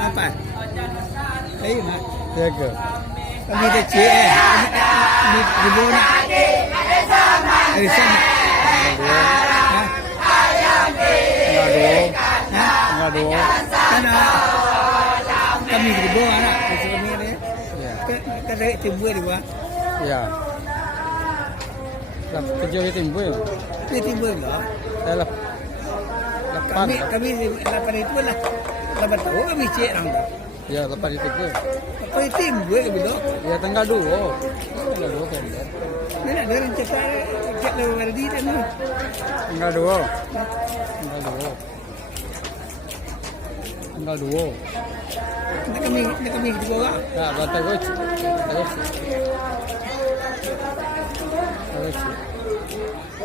Apa? Đấy mà. Ya ke. Kami ada cik ni ibu nak. Dari sana. Enggak dua. Karena kami ibu anak di sini ni. Ya. Kita timbul di bawah. Ya. Lah kecil timbul. Ni timbul lah. Lah. Kami lapan itu lah. Lapan tahu kami cik orang dah. Ya, lepas itu gue. Apa itu timbul ke bila? Ya tanggal 2. Tanggal 2 kan. Ni nak ada cakap cak lepas wardi dan ni. Tanggal 2. Tanggal 2. Tanggal 2. Nak kami kedua orang. Ya, bata gue. Terus.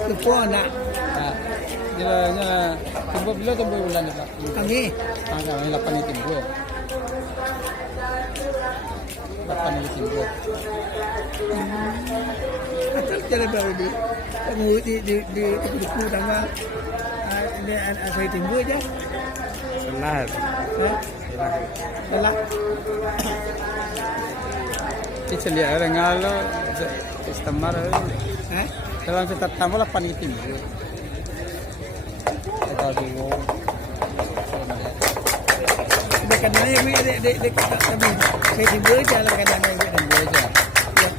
Lupa nak. Nah, dia timbul bila timbul bulan ni Pak? Kami. Tanggal 8 itu timbul. 8 itu timbul. Asal jalan baru di buku tangga. Saya timbul je. Selah. Salah. Ini celia orang ngalo customer. Dalam setat tamu 8 itu timbul. Tanggal 2. Dekat Kadang-kadang dia kata kami saya timbul je lah kadang-kadang dia timbul je. Ya.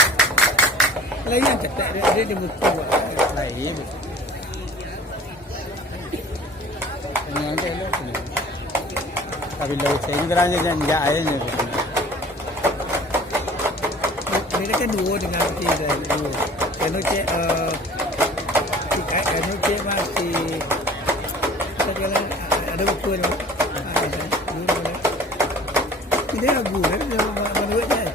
Lain yang cetak dia buku lain. Yang ada lah. Tapi lalu saya ni kerana yang jaya ni. Mereka kan dua dengan tiga dua. Kalau cek masih sekarang ada buku ni. Ini agu kan menurut saya.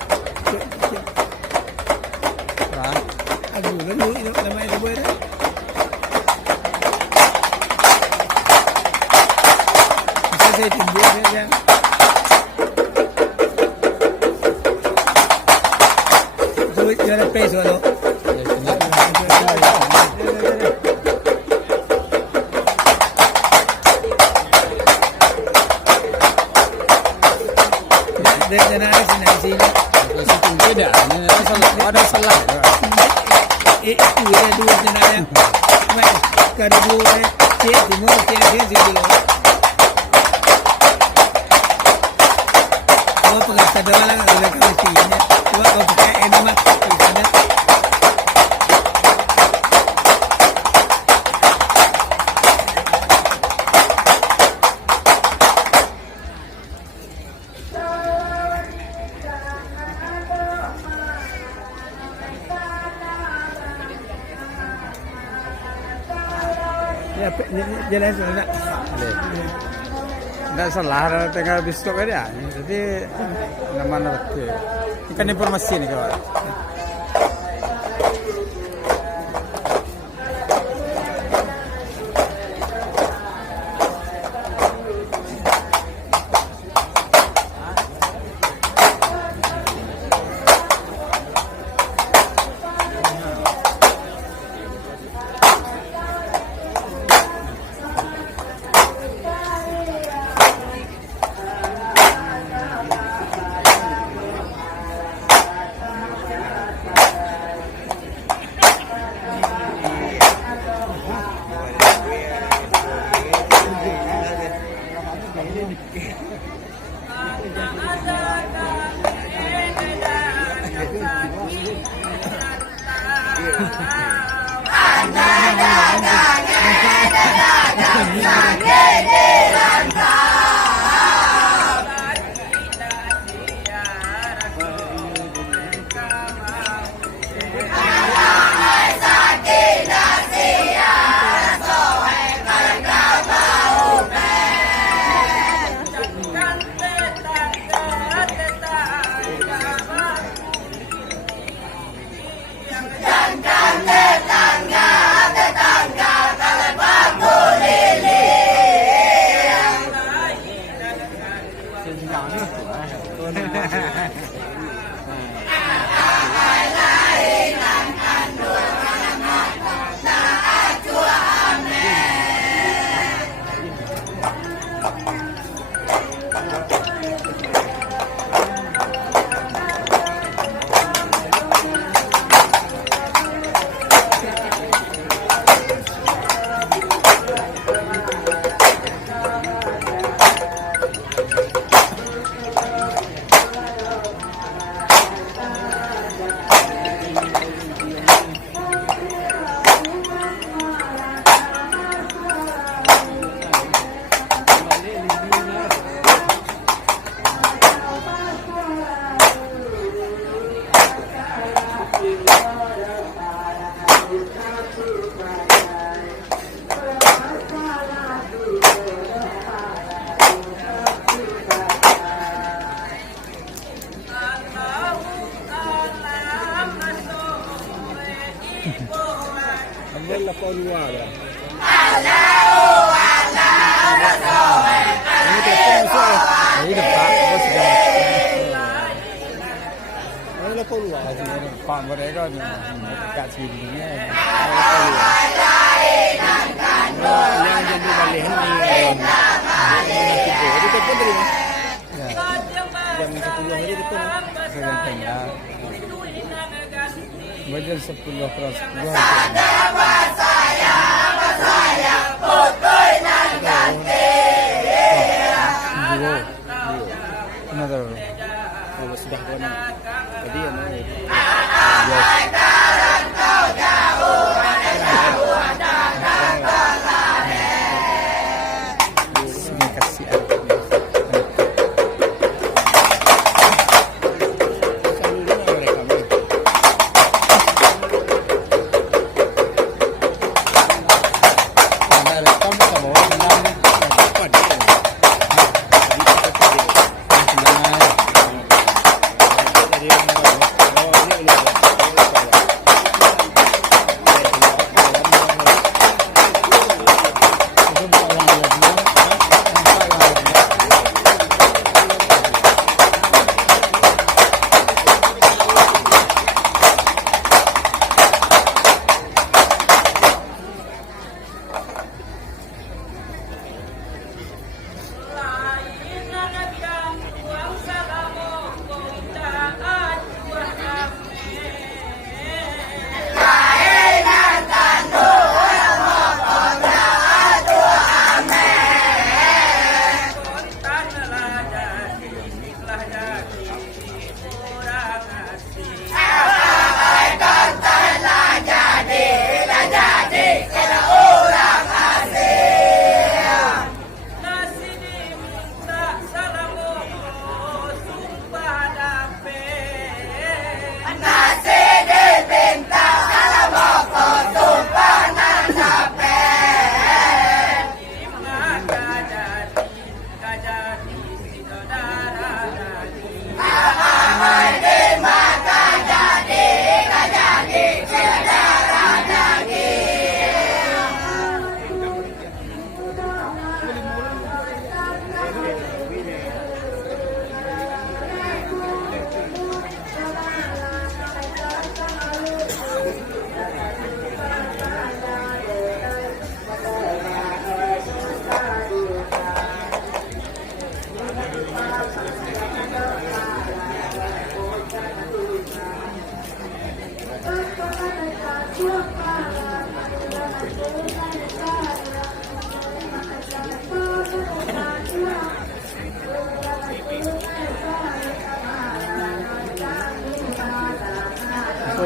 Agu kan itu nama itu buat. Saya timbul saja. Jadi jangan peso lo. Dan ada sini. Itu beda. Ada salah. Itu ya dua jenayah. Kalau dua cek semua cek dulu. Kalau pengasas doang lah kalau kau sini. Cuma kau pakai ini mah sana. Ya, jelas nak. Tidak salah, tinggal besok aja. Jadi mana betul. Ini kan informasi ni kawan. Pak mereka kat sini ni. Yang jadi balihan ni. Itu pun dari mana? Jam 10 hari itu. Sekarang tengah. Macam 10 cross 10. Kenapa? Kalau sudah kena. Jadi yang mana? Terima kasih.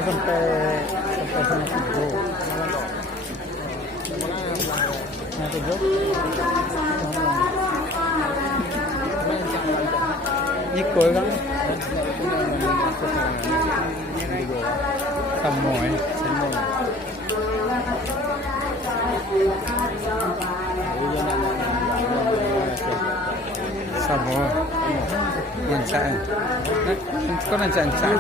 Sampai sana tujuh. Nah tujuh. Ikut kan? Semua. Semua. Insan. Kau nak insan?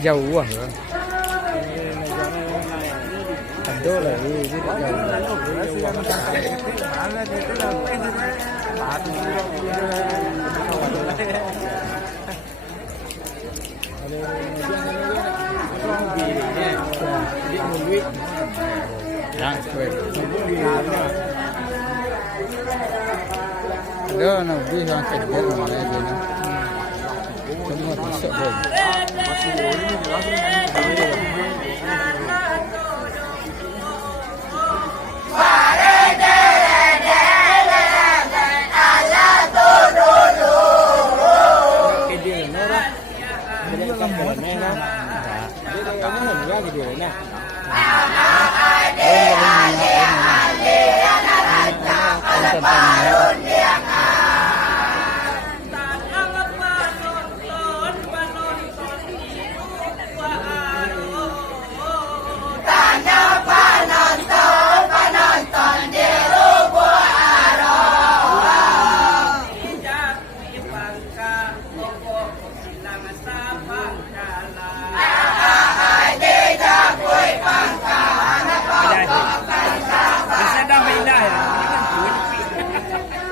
Jauh lah. Dole, ini Ada nak beli yang kecil mana je ni. Semua besar pun.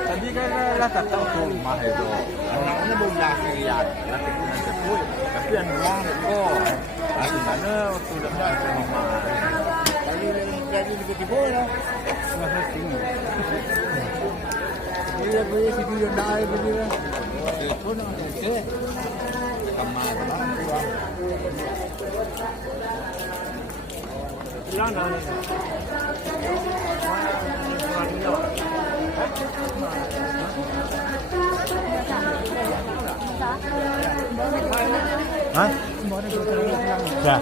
Tadi kan lah kata tu mah itu. Anaknya belum lahir ya, nanti kita sebut. Tapi yang orang itu, di mana waktu dah ke rumah. Lalu jadi tiba-tiba lah, semasa tinggal. Dia boleh sini yang dah begini lah. Itu nak okey. Kamar lah tu. Jangan. Hah? Ya.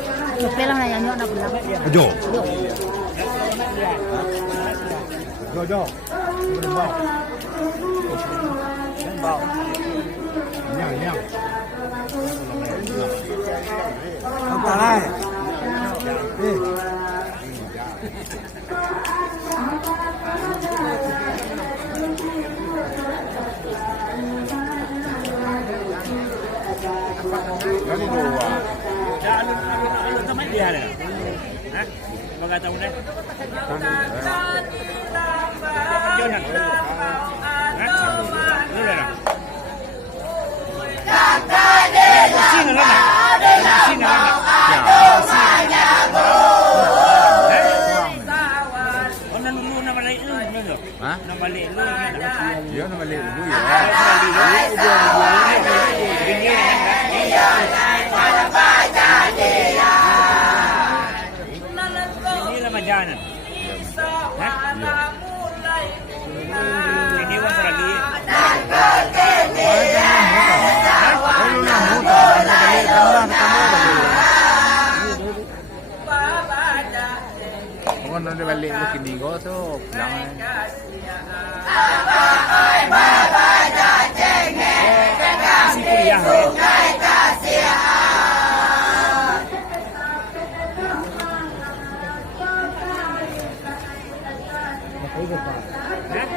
Pelang na yan yun na pulang. Jo. Yo. Jo jo. Berbau. Berbau. Nyang nyang. Apa lah? Kami dua. Alun naman dia ada. Ha? Mga taon na. Jonan. Ha? Sino na? Sino na? Ha? Namali lu. Dia nama leh ibu ya. Ini lah majanan. Ha? Ini wang lagi. Kung ano balik mo kinigo so lang. Si kuliah.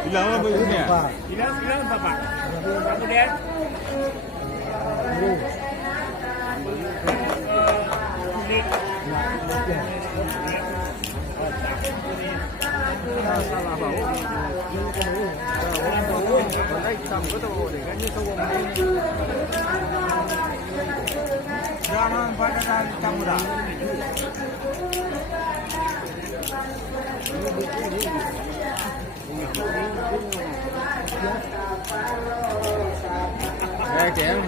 Ilang apa ini? Ilang bapak. Kemudian Jangan pada kamu dah. Kém.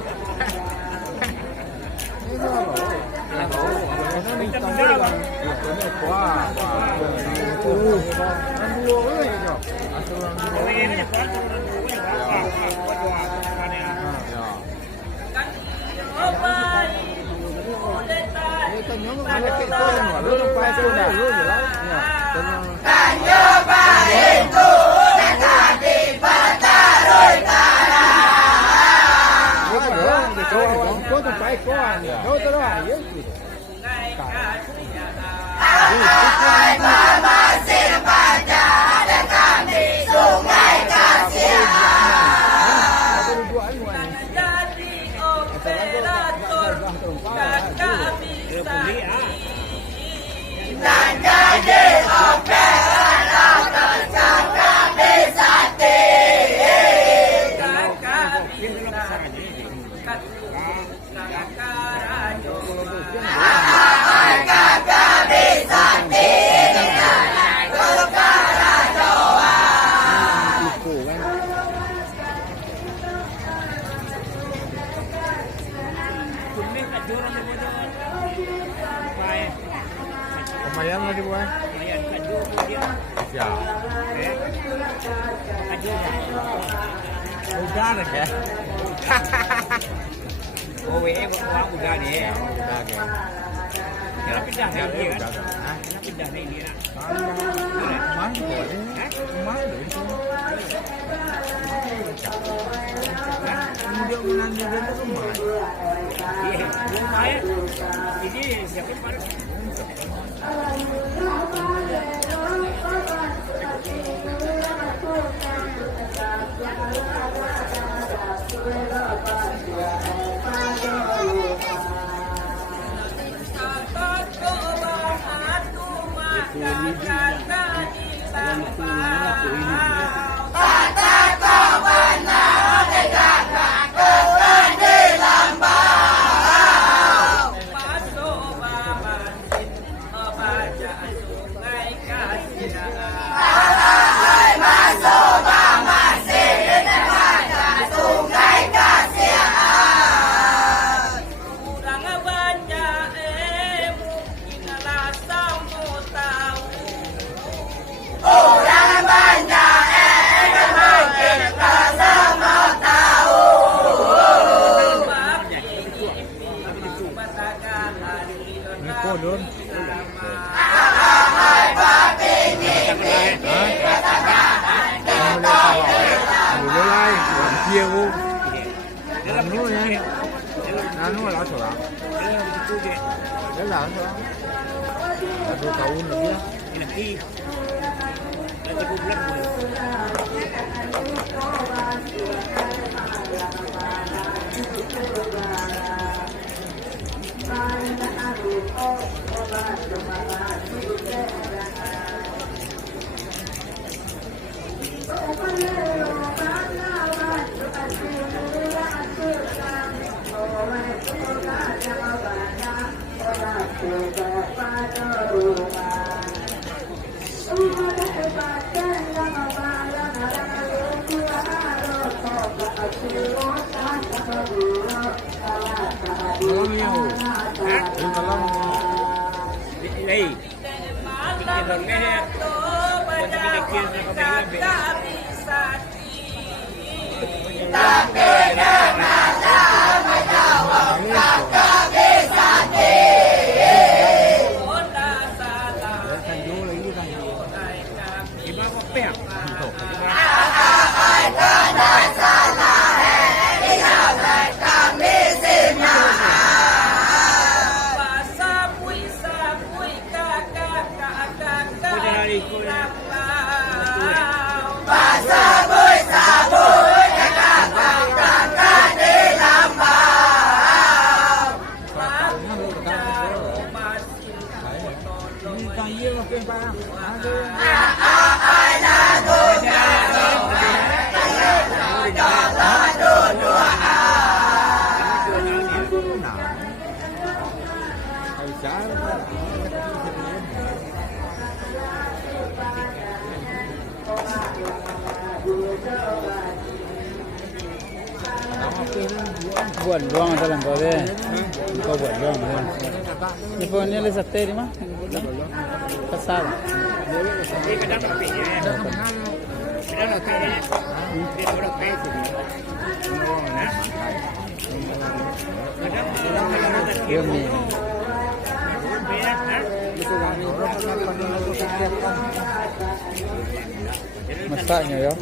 Jadi Lumayan lah dibuat. Ya. Udah nih ya. Oh, udah nih. Udah deh. Kenapa pindah nih dia kan? Udah. Kenapa pindah nih dia? Kemana boleh? Kemana itu? Kemudian menanti dia itu kemana? Iya, lumayan. Ini siapa pada? Kodon. Mulai dia bu. Anu ya. Anu lah seorang. Dia lah seorang. 2 tahun lagi lah. Lagi. Lagi bulan. Tolong ya. Tolong. Đây. Bikin dormnya. Bikin buat doang dalam kau deh, kau buat doang deh. Ni pun ni le sate di mah, pasal. Ini kadang tapi ya. Kadang nak kaya. Dia orang kaya tu. Dia ni. Masaknya ya.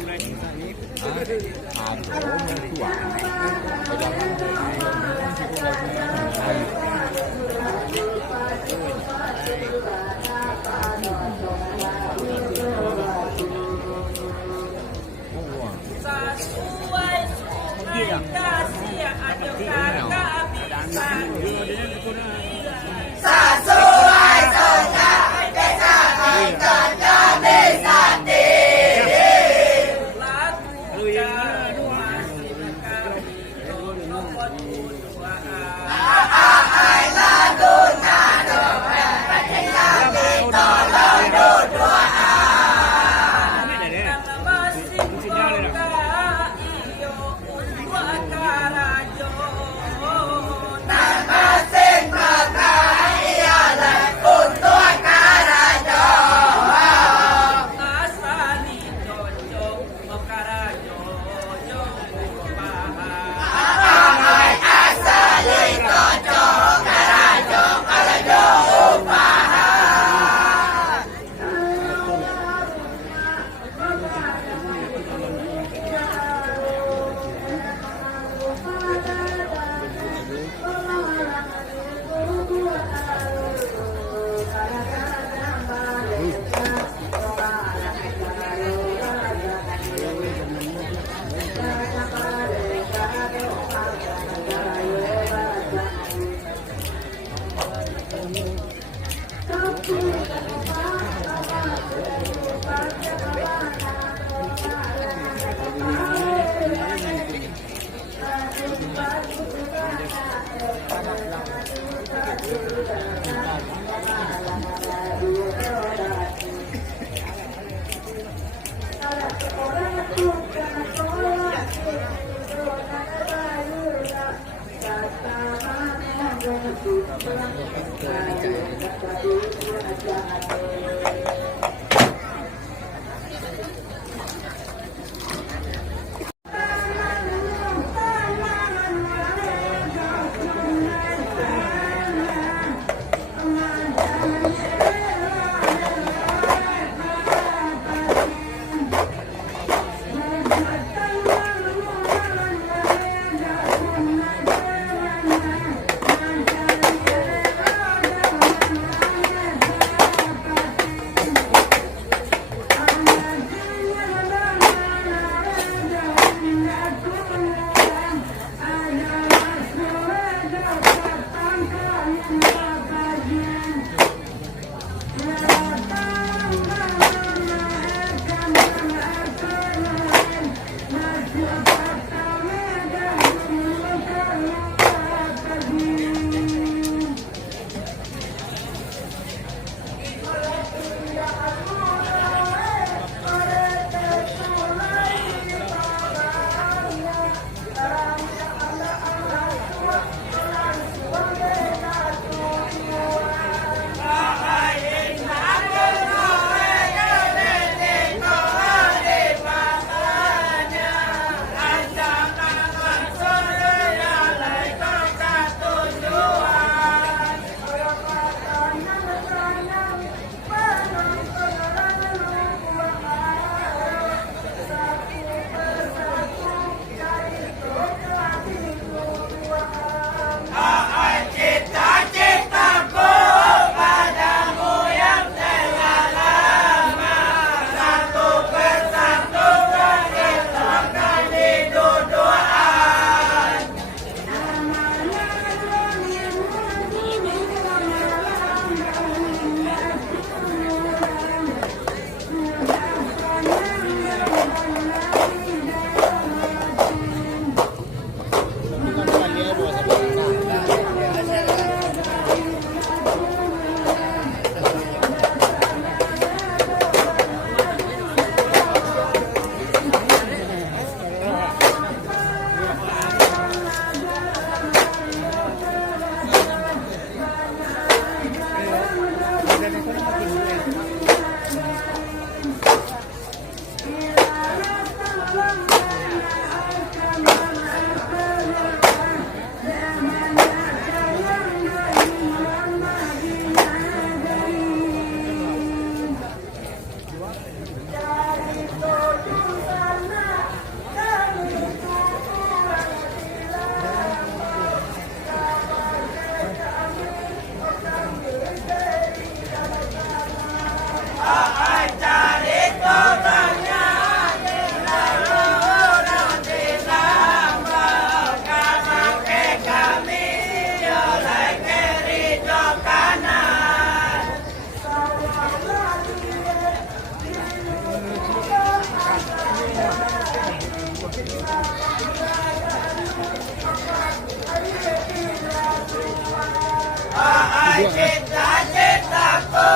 Cita-citaku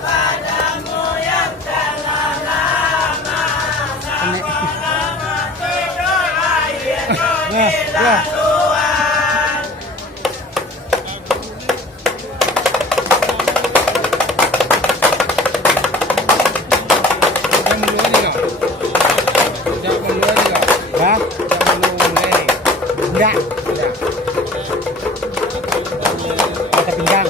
padamu yang telah lama, sama-sama tidur air kehilangan. Enggak. Mata pinggang.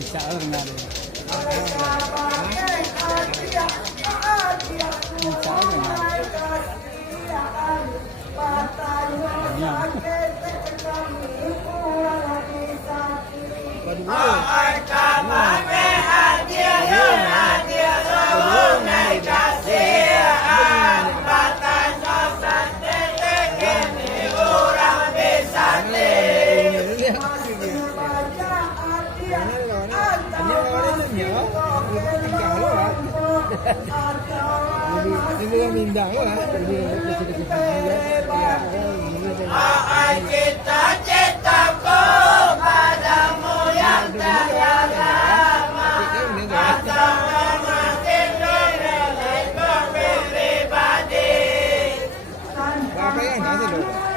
Bisa benar. Bisa ini mindang lah. Cita-citaku padamu yang tiada mata makin nilaiku pribadi. Apa yang nggak sih?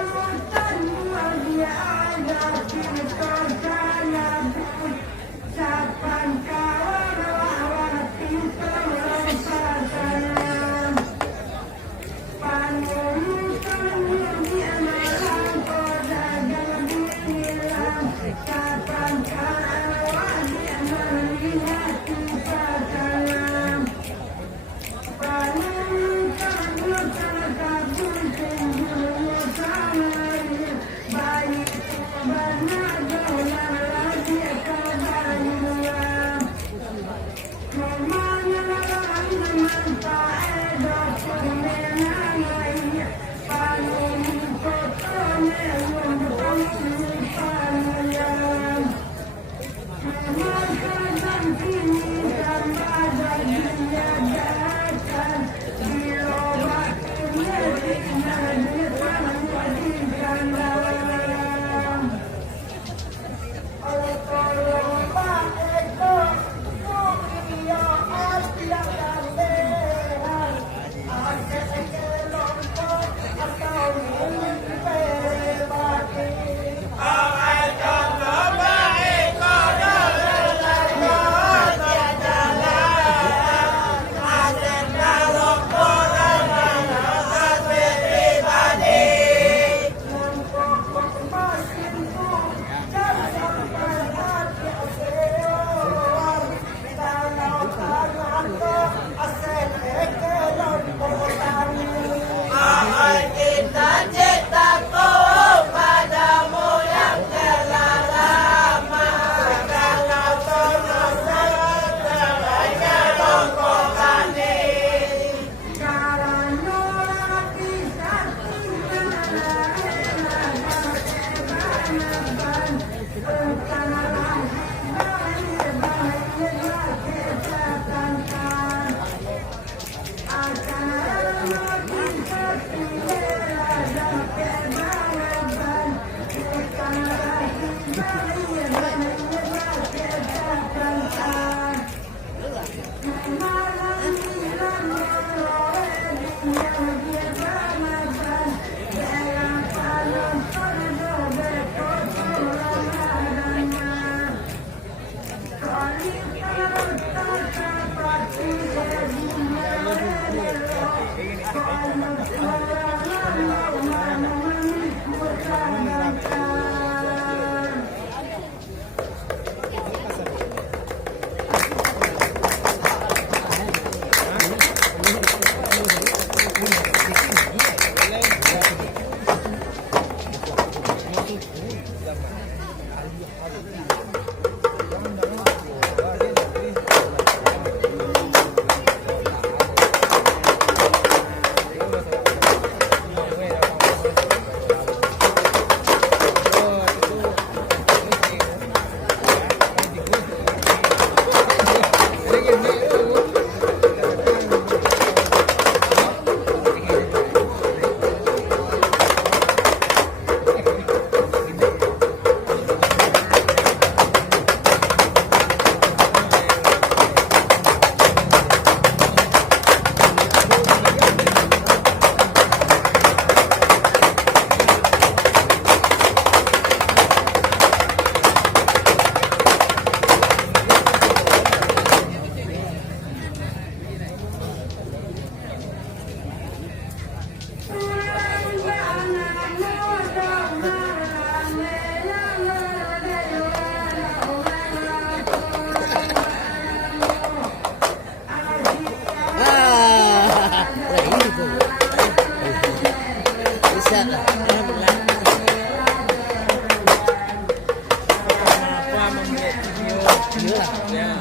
nhớ là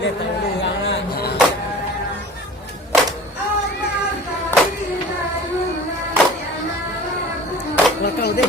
lên tàu đi ra ra mà cầu đi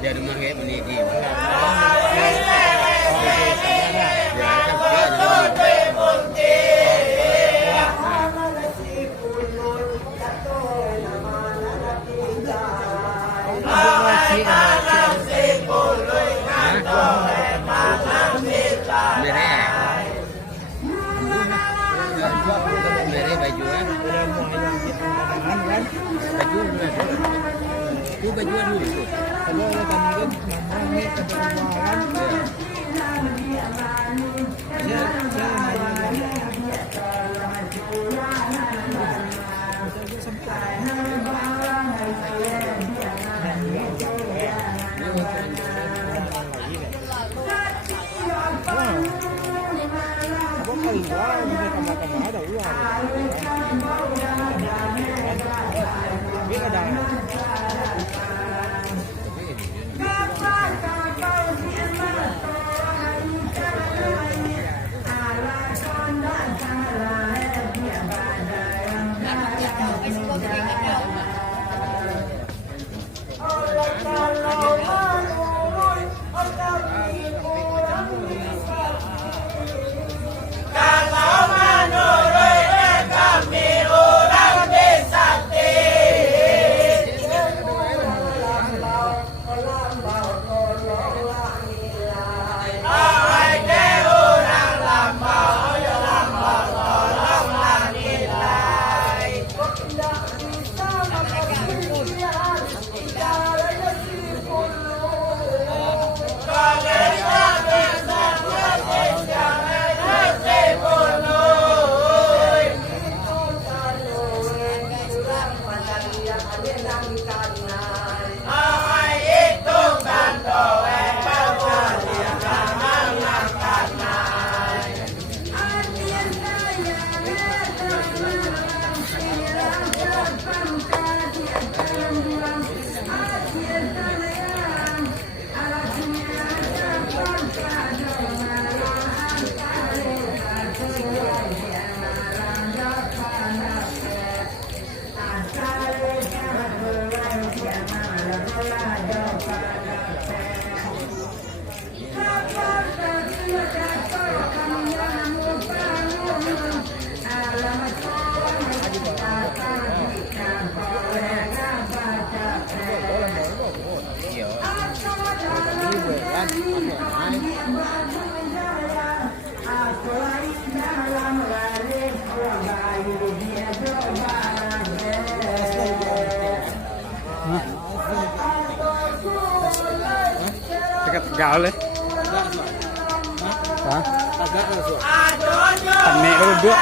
Ya rumah kayak meniki. Mere bajuan. Baju itu bajuan dulu. Kalau ada tandingan namanya kebetulan. Ya, Tegal le. Hah? Tane ko dua.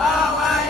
Awai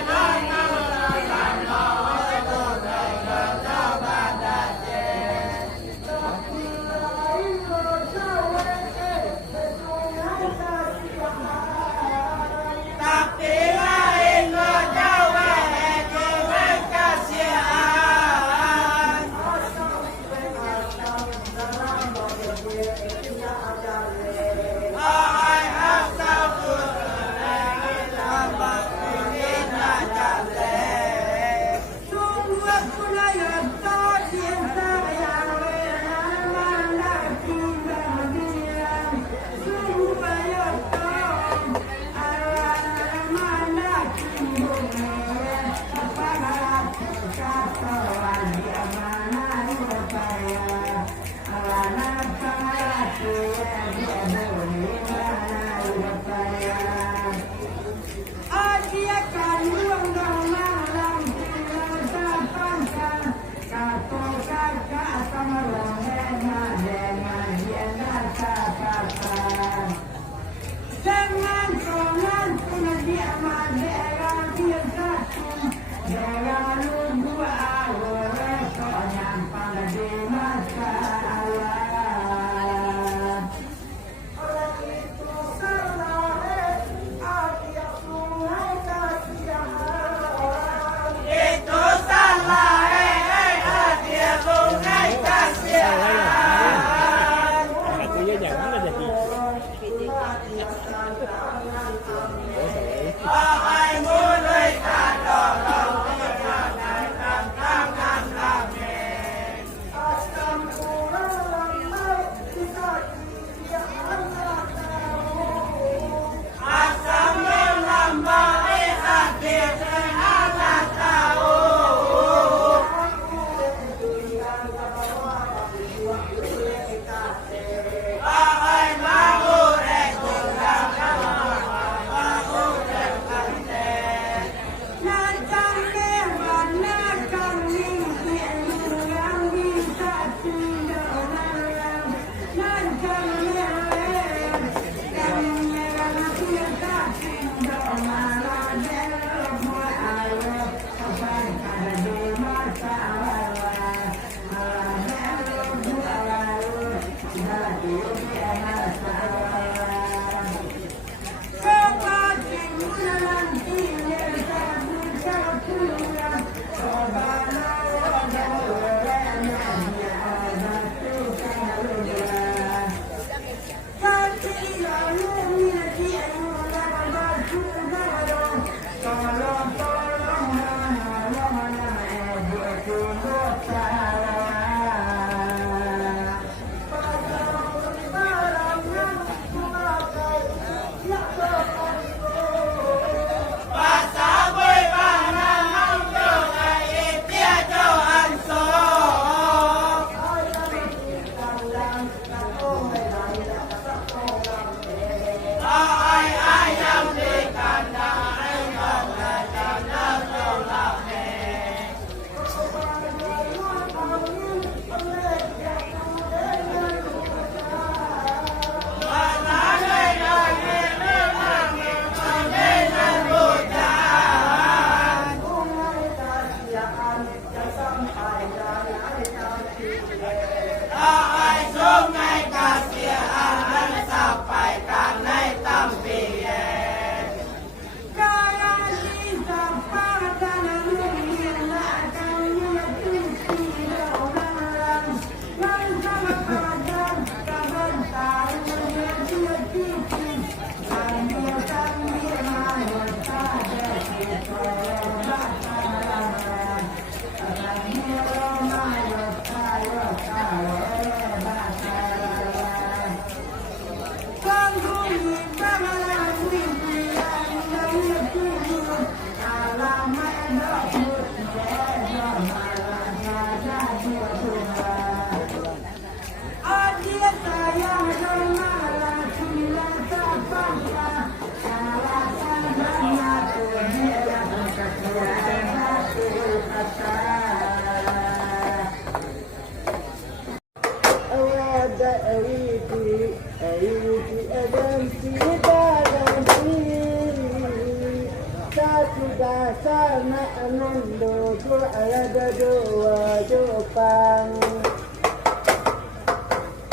Sana anando tu ada doa jopang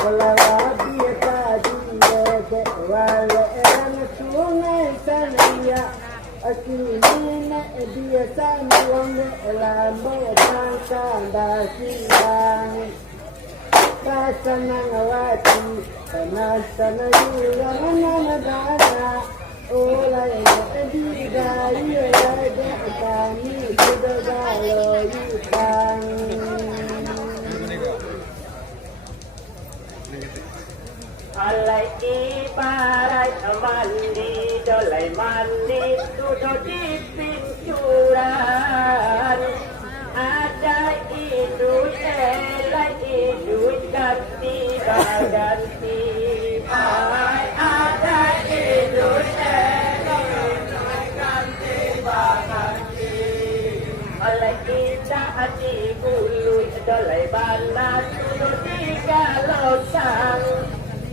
Wala dia tadi de wala eran sungai sanaya Akinina dia sana wang lambo tangkang basiang Kasanang awati Kanasana yulang nanadana Olay di daya ada kami sudah galau yutang Alai ibarat mandi dolai mandi duduk di pincuran ada idut elai idut ganti baganti dolai banat tiga losang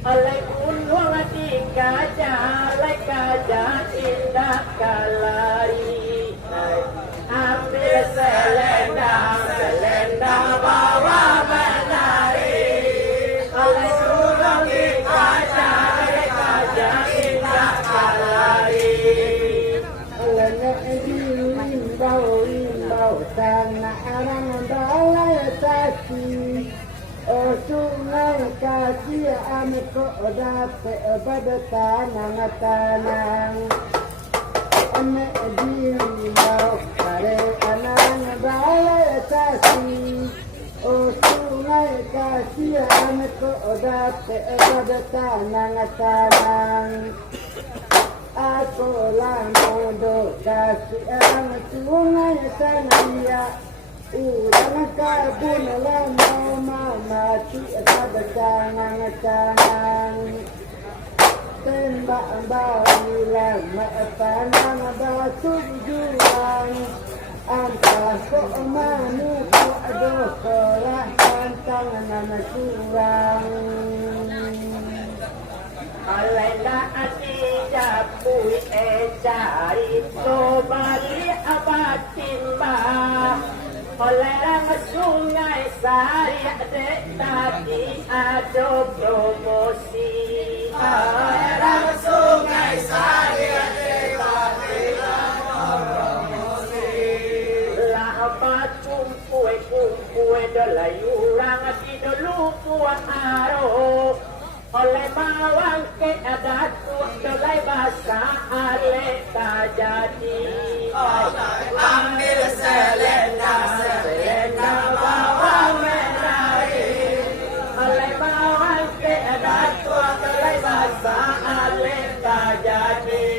oleh unwang tiga jalai kaja indah kalari ambil selendang bawa menari oleh unwang tiga jalai kaja indah kalari Imbau sana arang balai kasih sungai kasih ameko dapat pada tanang ame imbau kare arang balai kasih sungai kasih ameko dapat pada tanang Aku lamudo kasih ang sungai sanaya Urang kabun lama mamati sabacangan Tembak barilang maapanang basug juang Angkah ko manuko adokorah pantang na surang Alena ati japui cari sobali abatimba Olerang sungai sari dek tadi ado promosi Olerang sungai sari dek tadi ado promosi Labat kumpue dolayurang tidolu puang aro oleh bawang ke adatu dolai basa ale tajadi ambil selendang bawang menari oleh bawang ke adatu dolai basa ale tajadi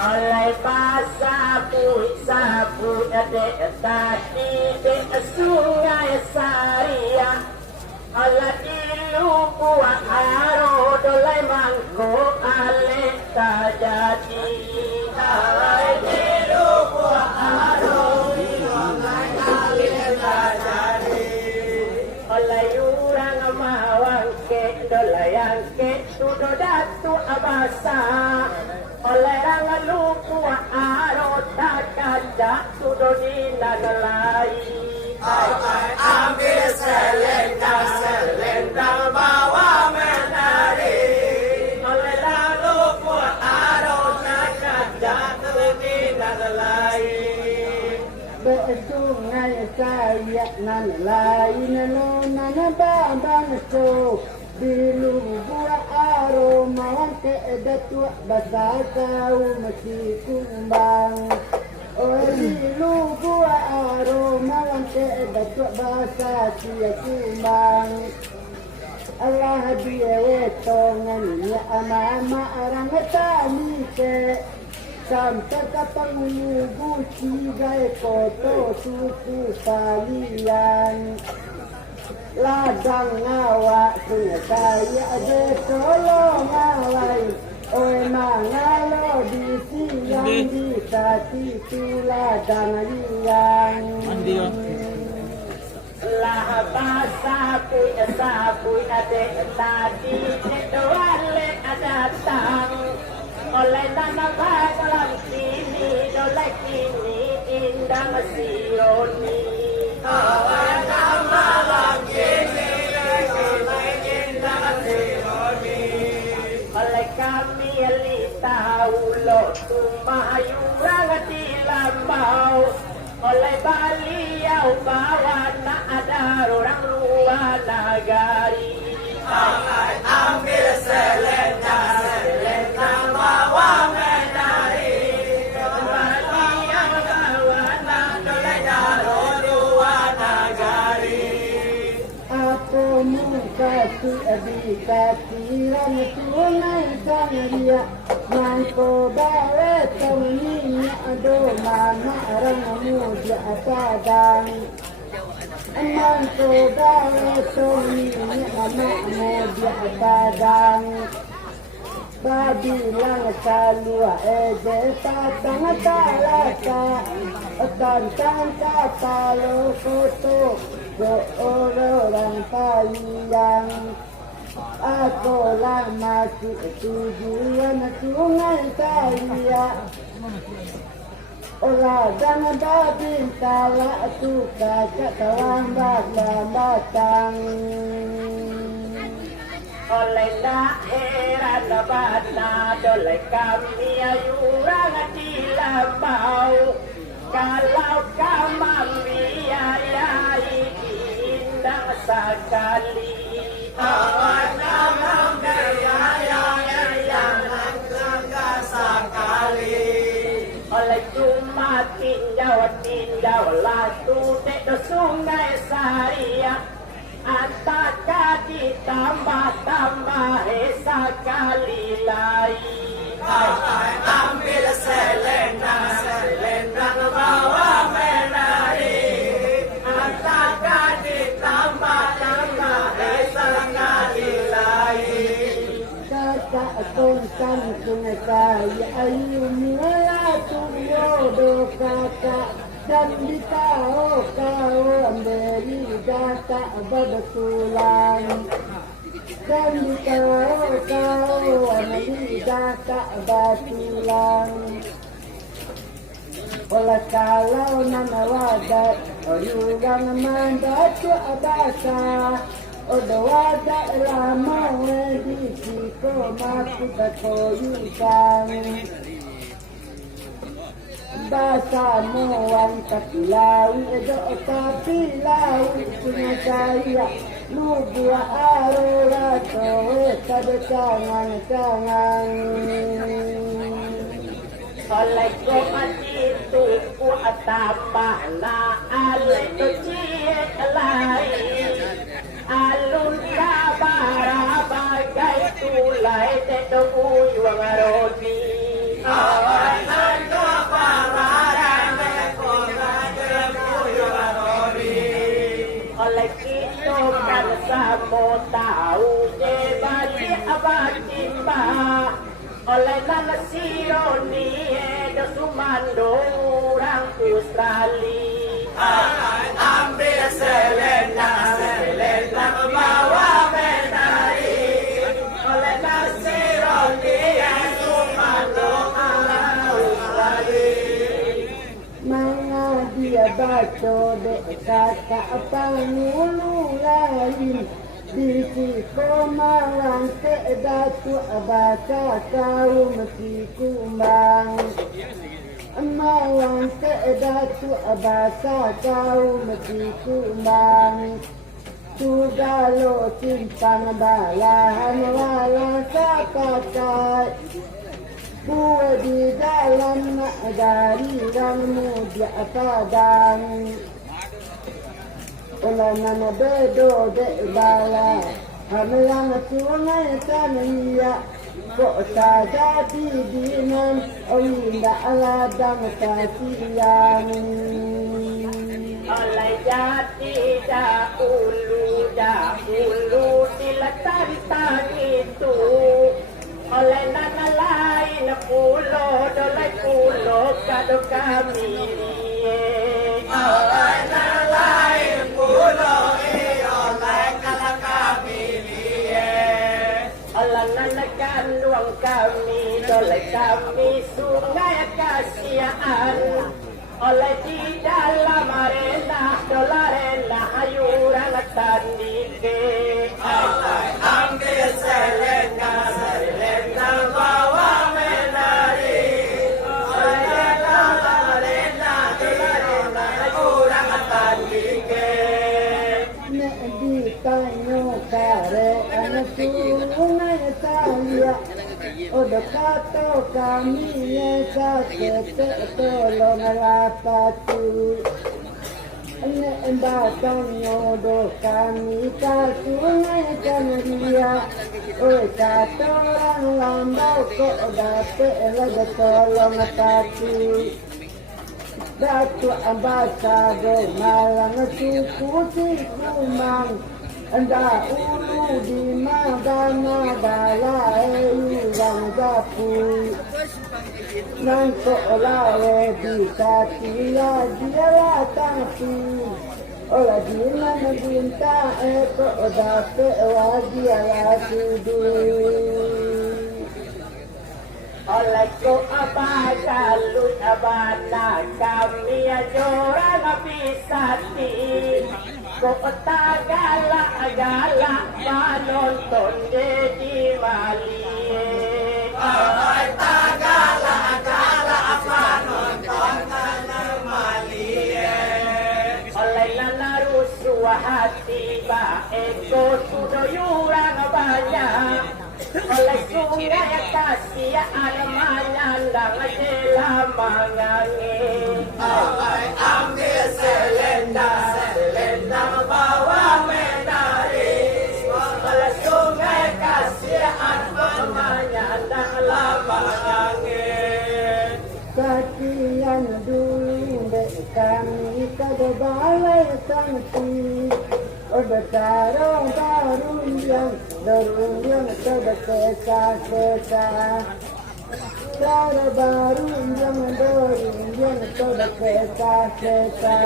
oleh sapu dek tadi dek sungai saria ala ilu buah aro dolai mangko ale tajadi alai ilu buah aro dolai ale tajadi oleh urang mawang ke dolai angke tudo datu abasa oleh rangan lupu aro takada sudo dinalai ambil selendang bawa menari oleh rangan lupu aro takada sudo dinalai besungai saya nanalai nanona bambang so Bilu buah aroma ke datua basah kau mesti kumbang. Oh bilu buah aroma ke datua basah sia kumbang. Allah dia wetongan ya ama arang tani ke sampai kapang nyubu cigai koto suku palian. Ladang ngawak kaya de tolong ngawai oi mangalo di siang di tati tu ladang liang lah sapu ade tadi doale datang oleh tanah dalam kini dolek kini indah Sironi oleh malam kini dolek indah Sironi oleh kami tahu lo tumayurang di lambau oleh beliau bawa nak ada orang luar negari ambil selena bawa menari beliau bawa nak orang luar negari aku muka si katiran sungai sangria mangko bawe tongnya ado mama orang muda padang mangko bawe tongnya mama muda padang babilang kalua patang talaka tantang kapalo foto orang payang aku lama tujuan sungai saya orang babin tala suka katawan batang oleh daerah nabana doleh kami ayurang di lambau kalau kami ayai indah sekali oleh cuma tinjau latu dek sungai saya antaka ditambah sekali lagi ambil selena bawa menari antaka ditambah sekali lagi kakak tongkang sungai saya ayu mula tunggu kakak dan ditahu kau beri data bertulang dan ditahu kau beri data bertulang oleh kalau nama wadat orang mandat abasa odo wadat lama di situ masuk koyukan bahasa muan kapilawi edo kapilawi punya saya lu buah arora kowe kado cangan oleh itu ku tambah na ale kecil lain alun kabara bagai tulai tedoku juang roti oleh itu kan samo tahu je balik abad timba oleh nana Sironi edo sumando orang Australia ambil selena bawa menari oleh nana Sironi edo sumando orang Australia mana dia baca dek kata apa mulu lain di siku malang kedatu abata kau mesti kumbang malang kedatu abata kau mesti kumbang Tugalo simpang balahan wala sapakat buat di dalam dari muda padang ulana bedo de bala hamlang sungai tania kok saja dinan inda aladang kasihan oleh jati dahulu diletari itu oleh nana lain pulau dolai pulau kado kami oleh nana lain pulau oleh kala kami oleh nana kanuang kami oleh kami sungai kasihan, oleh di dalam arena dolarena hayuran tandike. Oleh ambil selena bawa menari, oleh dalam arena dolarena hayuran tandike. Nek ditanyo kare anak sungai saya, udah kata kami sakit tolong lapatu. Nek batang nyodo kami sungai dia, oh kata orang lambau kok dapet lagi tolong lapatu. Datu ambassador malang suku Sikumang, anda ulu di magana balai yang gapu. Nang seolah bisa dia datang si, olah di mana bintang kok dapet wajah sudu. Oleh ko abagalut abana kami ajorang pisati, ko tagala agala panonton di malie. Oleh tagala agala panonton di malie. Oleh lanarusu hati ba eko sudoyurang banyak. Oleh sungai kasihan menyandang selamangangi. Oleh ambil selenda bawa menari. Oleh sungai kasihan menyandang selamangangi. Kasihan dulu dek kami kada balai santi. Udah taruh darun yang kada kesa. Taruh darun yang kada kesa.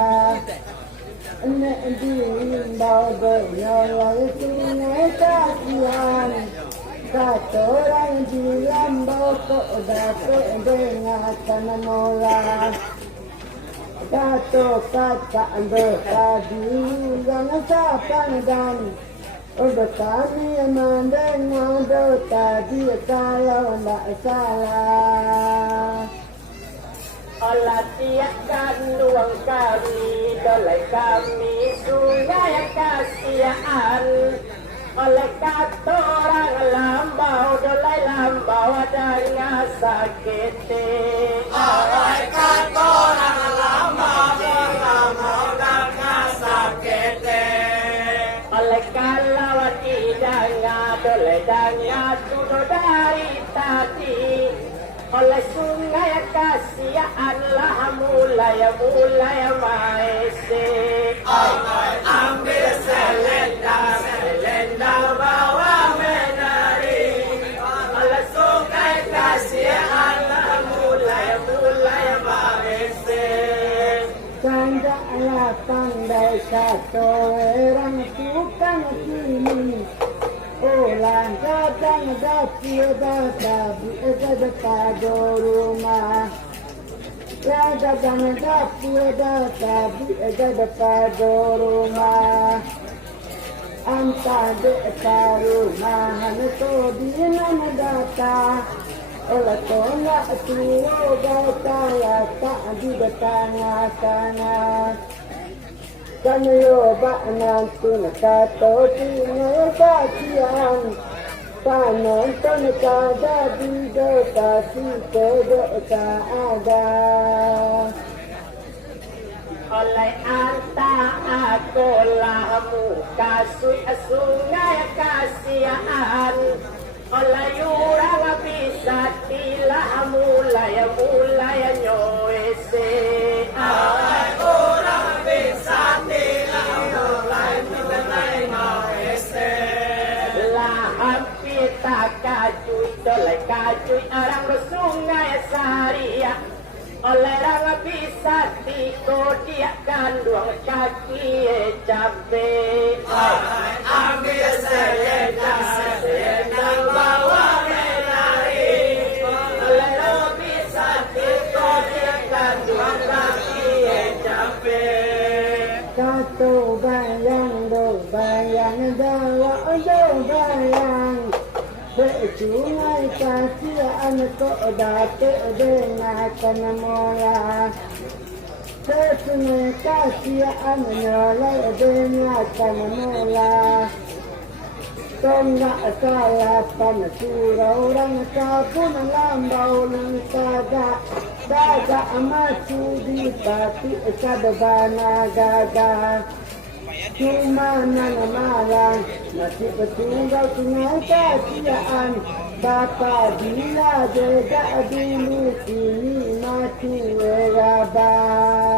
Nek diimbau bernyawa sungai kasihan. Kata orang di lambau kok dapat dengarkan mola. Dato kata berkadi jangan sapan dan udah kami mendengar tadi kalau tak salah. Olah tiap kandung kami dolai kami sungai kasihan. Oleh kata orang lambau dolai lambau adanya sakit. Oleh kata orang lambau dolai lambau adanya sakit. Oleh kalau tidaknya dolai danya sudah dari tadi. Oleh sungai kasihan lah mulai maese. Oleh ambil selenda bawa menari. Oleh sungai kasihan lah mulai maese. Candalah pandai satu orang tukang kini. Ulang kadang dapur dapur dekat rumah. Kadang dapur dapur dekat rumah. Anta dekat rumah itu di mana data. Olah tolak tua bata tak di tengah-tengah. Kanayo ba nanti nakato tinggal kasihan. Panonton kada bido kasi todo ada. Oleh anta aku lamu kasui sungai kasihan. Oleh yurang bisa tilah mulai nyoese. Oleh orang bisa tilah mulai nyoese. Lah pita kacuy dolai kacuy arang sungai saria. Oleh orang bisa tiko dia kandung kaki capek. Oleh ambil selenda bawa menari. Sungai kasihan kok dapat dengarkan mola. Sungai kasihan nyolai dengarkan mola. Tonggak salapan surau orang kapun lambau lusaga. Daga amasu di pati kadabana gagah. Cuma nana malang masih petunggal sungai kasihan. Bapa bila jeda dulu kini mati werabah.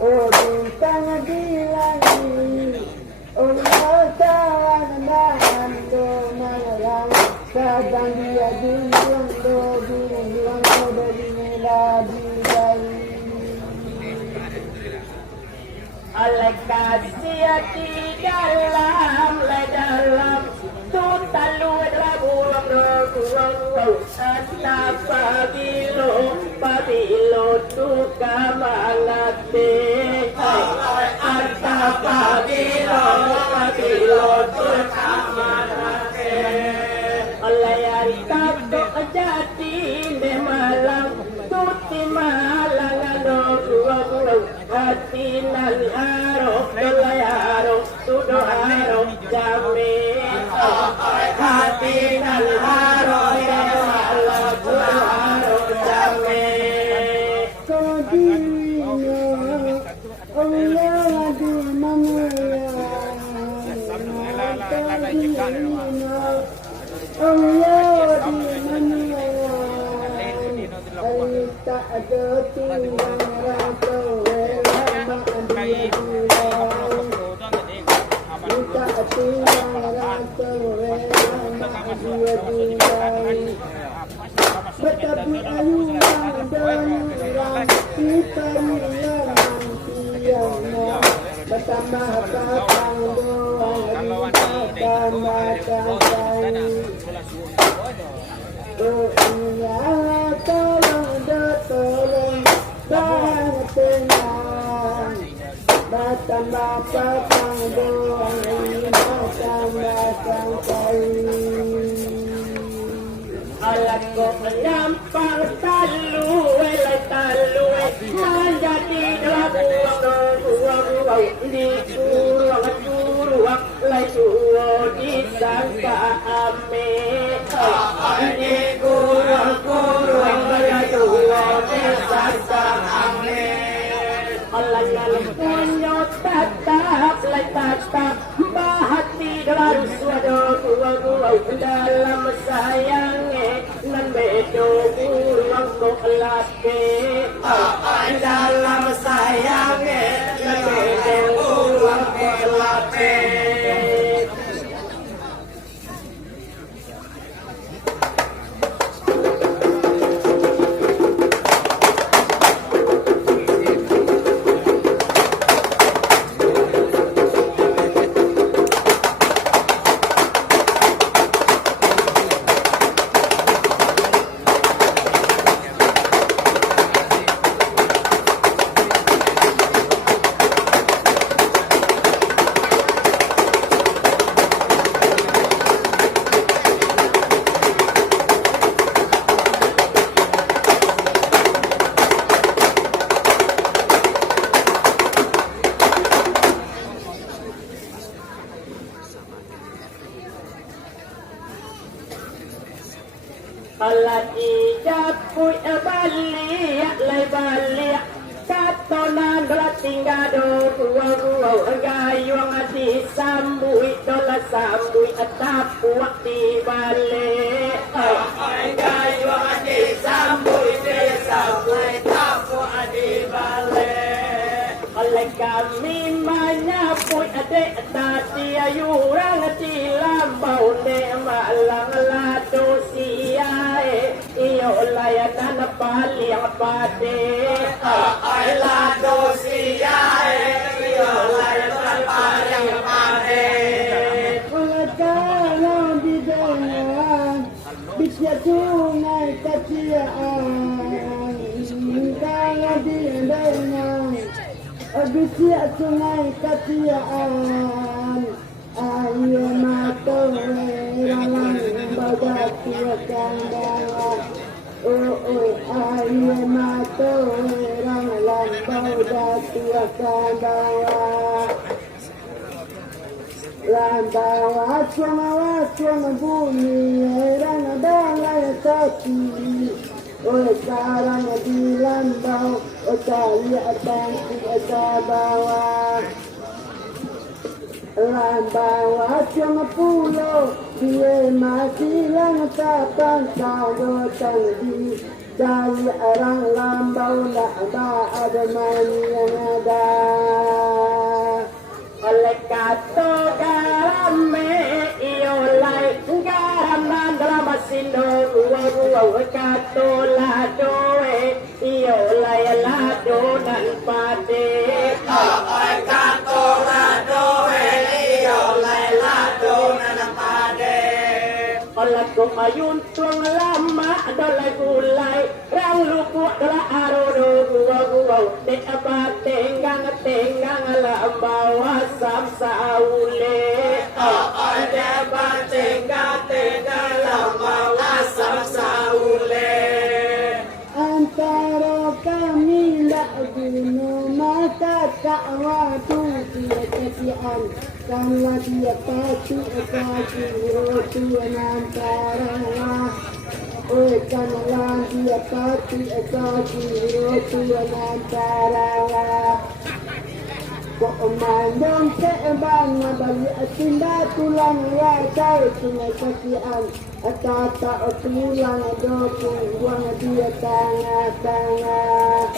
Oh bintang di langit, oh lautan dan malam, kadang dia bilang meladi dari. Oleh kasih di dalam, tuh talu rabuang Pabilo tuka malate Anta Pabilo tuka malate Olayan tako jati de malam tuti malang ano hati nang arok dolayaro tudo arok jame hati nang arok malam tudo arok jame Tetapi ayunan dan kita bertambah patang doa tambah sampai doa tolong dan tenang bertambah patang doa tambah sampai alat ko menyampang talue menjadi labuang di turuang lai suo di sangka ame di kurang Alangan punyo tatap lai tatap bahati dalam suado gua dalam sayangnya nan bedo ruang ko late dalam sayangnya nan bedo ruang ko late. Alaki japui balik lai balik katonan ratinggado ruang gayung di sambui dola sambui tapu di balik gayung di sambui tapu di balik oleh kami menyapui adek tadi ayurang di lambau ne malang lado siae iyo layanan paling pade lado siae iyo layanan paling pade Kalau di dalam bisa tunai keciaan kalau di dalam bisa tunai keciaan ayo mata ralang badak tiakan dalam ayo mata ralang badak tiakan dalam Lambawa cuma bumi rana dalai tapi sekarang di lambau cari atang bawa Lambawa cuma pulau dia masih lang tapan kau tangdi cari orang lambau tak ada yang ada oleh kato garam iyo lai garam nan dalam sindo ruang kato lado iyo lai lado nan pade kato lado iyo lai lado nan pade oleh ko ayun tuang lama dolai gulai rang lupu dola arodo ruang de apa tenggang lambau asam saule de apa tenggang lambau asam saule antara kami nak guna mata tak waktu dia kesian kalau dia pasti kasih roti antara kanlah dia pasti kasih roti antara kok mandang keban bagi tindak tulang ya saya sungai kesian tak tulang dokong buang dia tengah-tengah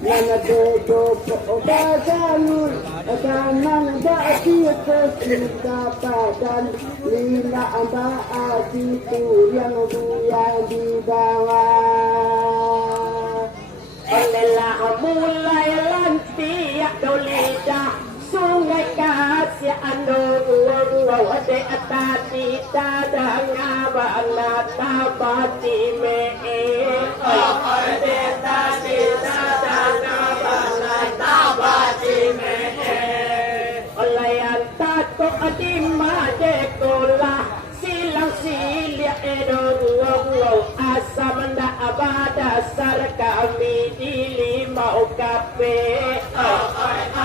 Nana dodo kok bagalul Tanang dati kesita padan Lila amba asitu yang buyang di bawah Lelah mulai lantiak dolita sungai kasih ando ruang de atati tadang abana tabati me de tadi tadang abana tabati me olayan tato adima de kola silang silia edo ruang asam ndak abada sar kami di limau kafe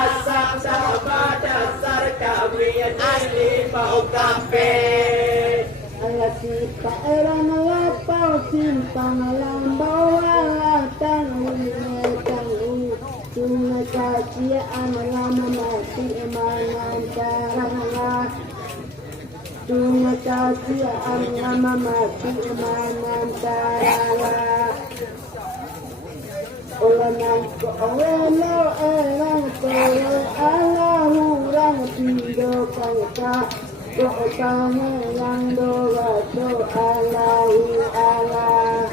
asam sahabat dasar kami di limau kafe Ayah si tak erana lapau simpang lambau alam Sungai kasih lama mati mangan cara. Sungai kasih lama mati mangan cara. Olanan ko awelo elang tolo alahurang tido kangka ko tane yang doa do alahu Allah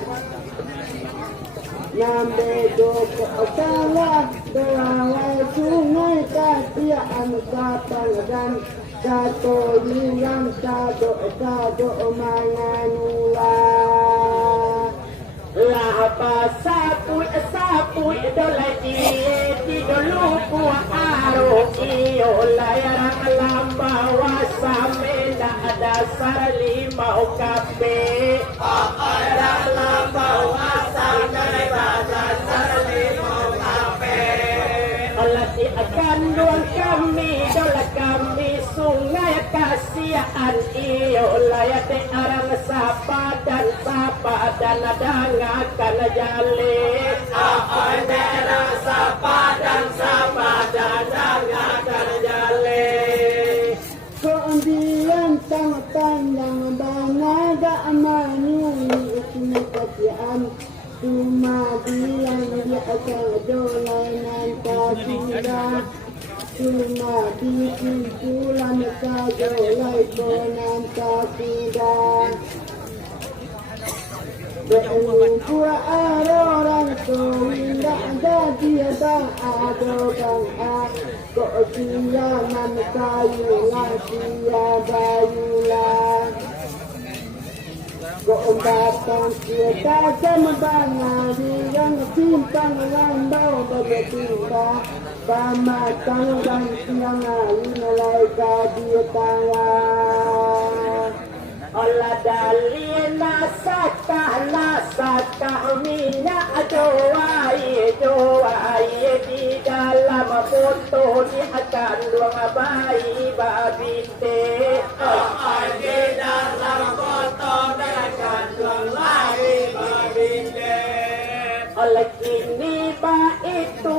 nambe do ko tala doa wai sungai kasian kapanggan kato yang kado manganula Lapa sapuy dolay di dolupo aro iyo layarang lambawa sa mena dasar limau kape ada lambawa sa mena dasar limau kape alati akan doang kami sungai kasihan iyo layate arang sapa dan adangakan jale apanera sapa dan adangakan jale keundian tang-tang banaga amani iknekatian cuma bilang dia akan dolanan kasida cuma disimpulan kajolai konan kasida Berumpua orang tuindak jadi bang adobang kok siaman kayulah sia bayulah kok batang kita sembangari yang simpang lambau bertimba pamatang dan siang nilai kadia tangan Allah dalina saka mina doai di dalam foto di akan luang bayi babite di dalam foto di akan luang bayi babite oleh kini ba itu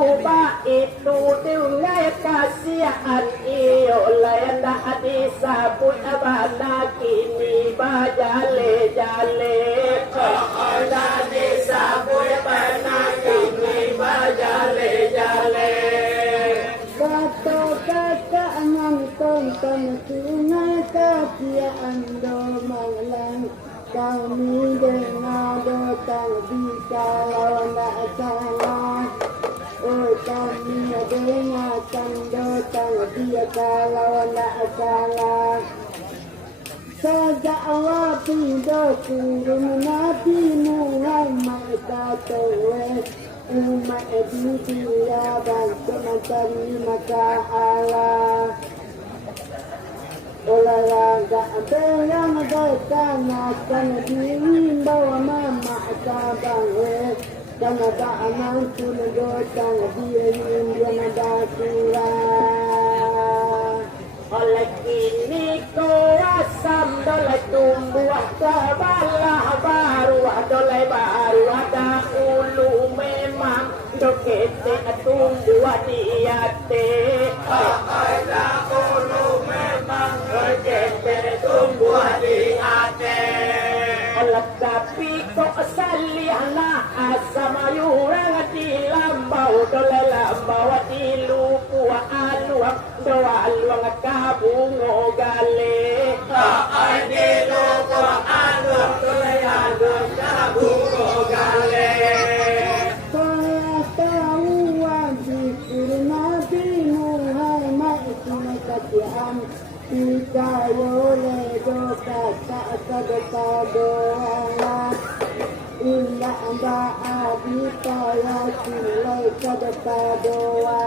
dengan kasihan iyo layanda disabut abana kini ba jale ada disabut abana kini ba jale kata nang tonton sungai kasihan do manglang kami dengar datang di kalau nak salah oh kami dengar datang dia kalau nak salah sejak awal tidak turun Nabi Muhammad katawe umat dia bantu mencari maka Allah Olah gak terang datang akan diimbau mama sabang karena tak aman pun datang diimbau dia datang oleh kini kau asam dolai tumbuh kebalah baru dolai baru ada ulu memang dokete tumbuh di hati ada ulu memang dokete tumbuh di hati oleh tapi kok salihlah asam ayurang di lambau dolai lambau di lupu aluang doa aluang kabungo gale di lupu aluang dolai aluang kabungo gale saya tahu wajib Nabi Muhammad kasihan kita boleh doa tak doa inna anda abita ya silai kadata doa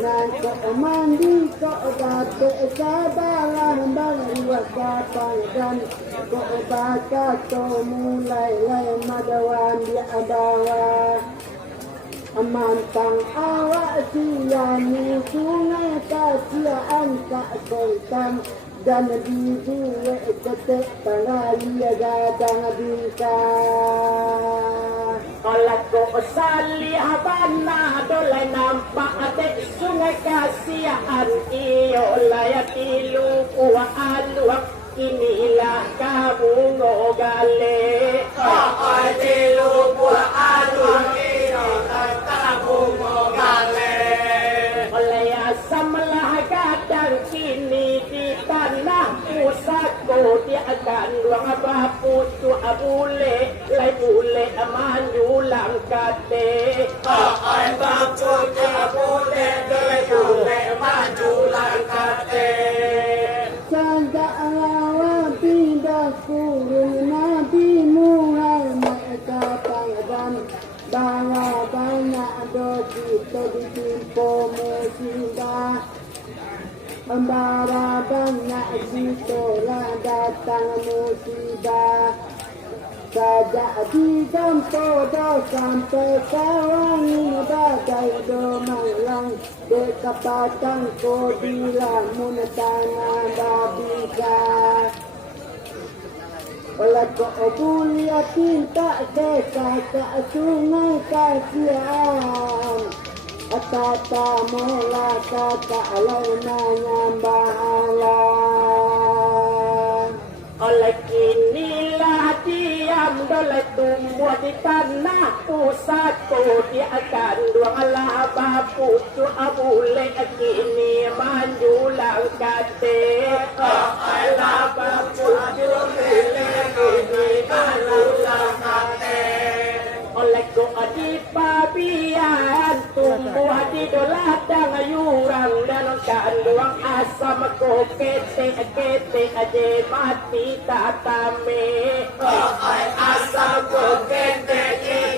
nan kok mandi kok dapat sabalah bagi wasapang dan kok baca to mulai madawan dia adawa amantang awak siani sungai kasihan tak kontan dan dibuat ketek tangalia gadang bisa Olah ko sali haban kasihan iyo layati lukuha aluang inilah kamu ngogale di lukuha aluang inilah kamu ngogale oleh asam lah kadang kini di tanah pusako dia akan luang bapucu abule lai bule amanjulang kate bapucu abule lai bule amanjulang kate Sangka alawa tidak kurung Nabi Muhammad katakan bahwa banyak dosa ditimpa musibah Membara banyak ditolak datang musibah Sajak digampo sampai kawangi badai domanglang Dekapatan kodila muntangan babisa Oleh keobulia cinta sekak sungai kasihan Kata mula kata laina nyambahalan oleh kinilah diam doleh tumbuh di tanah pusako dia akan duang Allah bapucu abule kini manjulang kate Allah bapucu kini manjulang kate oleh ko adi pabian tumbuh di doladang yurang dan kanduang asam ko kete aje mati tatame asam ko kete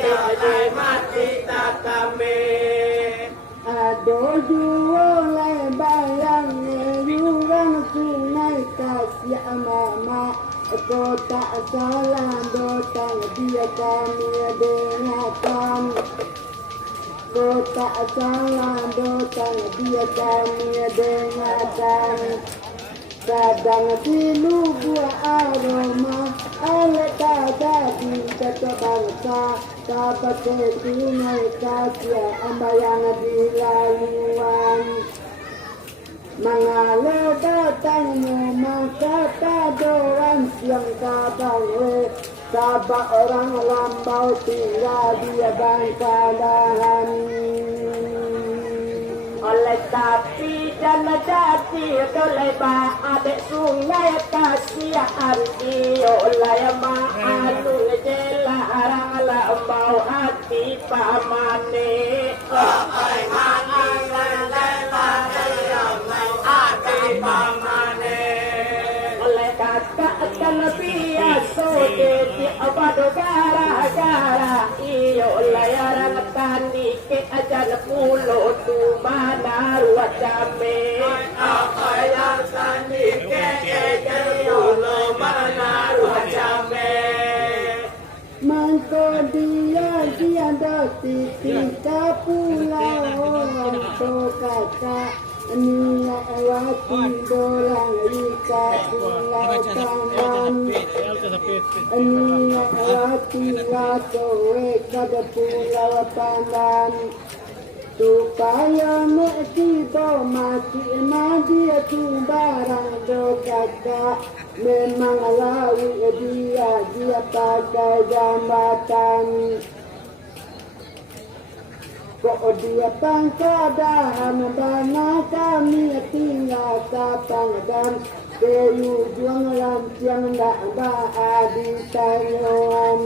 aje mati tatame Ado jual bayang yurang sungai kasih mama Kau tak salah dotang dia kami dengarkan Kau tak salah dotang dia kami dengarkan Kadang silu buah aroma Oleh tak di kata bangsa Tak pakai sungai kasih ambayang di laluan Mengalir datangmu maka kadoan siang kabangwe Sabak orang lambau tinggal dia bangkalahan oleh tapi dan jati oleh adek sungai kasihan iyo oleh ma'alun jelarang lambau hati pamane oleh kakak dan biasa jadi abado gara-gara iyo layaran tani ke ajan pulo tu mana ruat jame yang tani ke ajan pulo mana ruat jame Mangko dia doti tika pulau Untuk kakak niat wati dolang ika pulau tangan Niat wati lakowe kada pulau tangan Supaya nek tiba mati dia tu barang do kakak Memang lawi dia pakai jambatan Kok dia pangkadahan dana kami tinggal kapang dan Keyu juang lanciang dak baadi tanyuan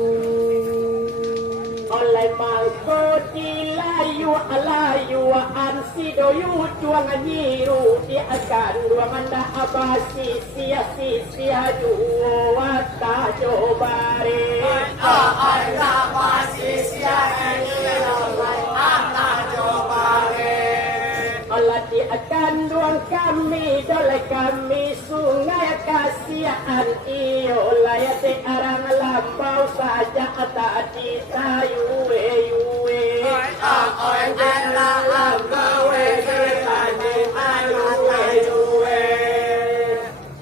oleh malko dilayu alayu ansi doyu juang nyiru di akan ruangan dah abasi sia duo wata jobare abasi sia Allah di akan ruang kami doleh kami sungai kasihan iyo layak di arang lambau saja tadi sayuwe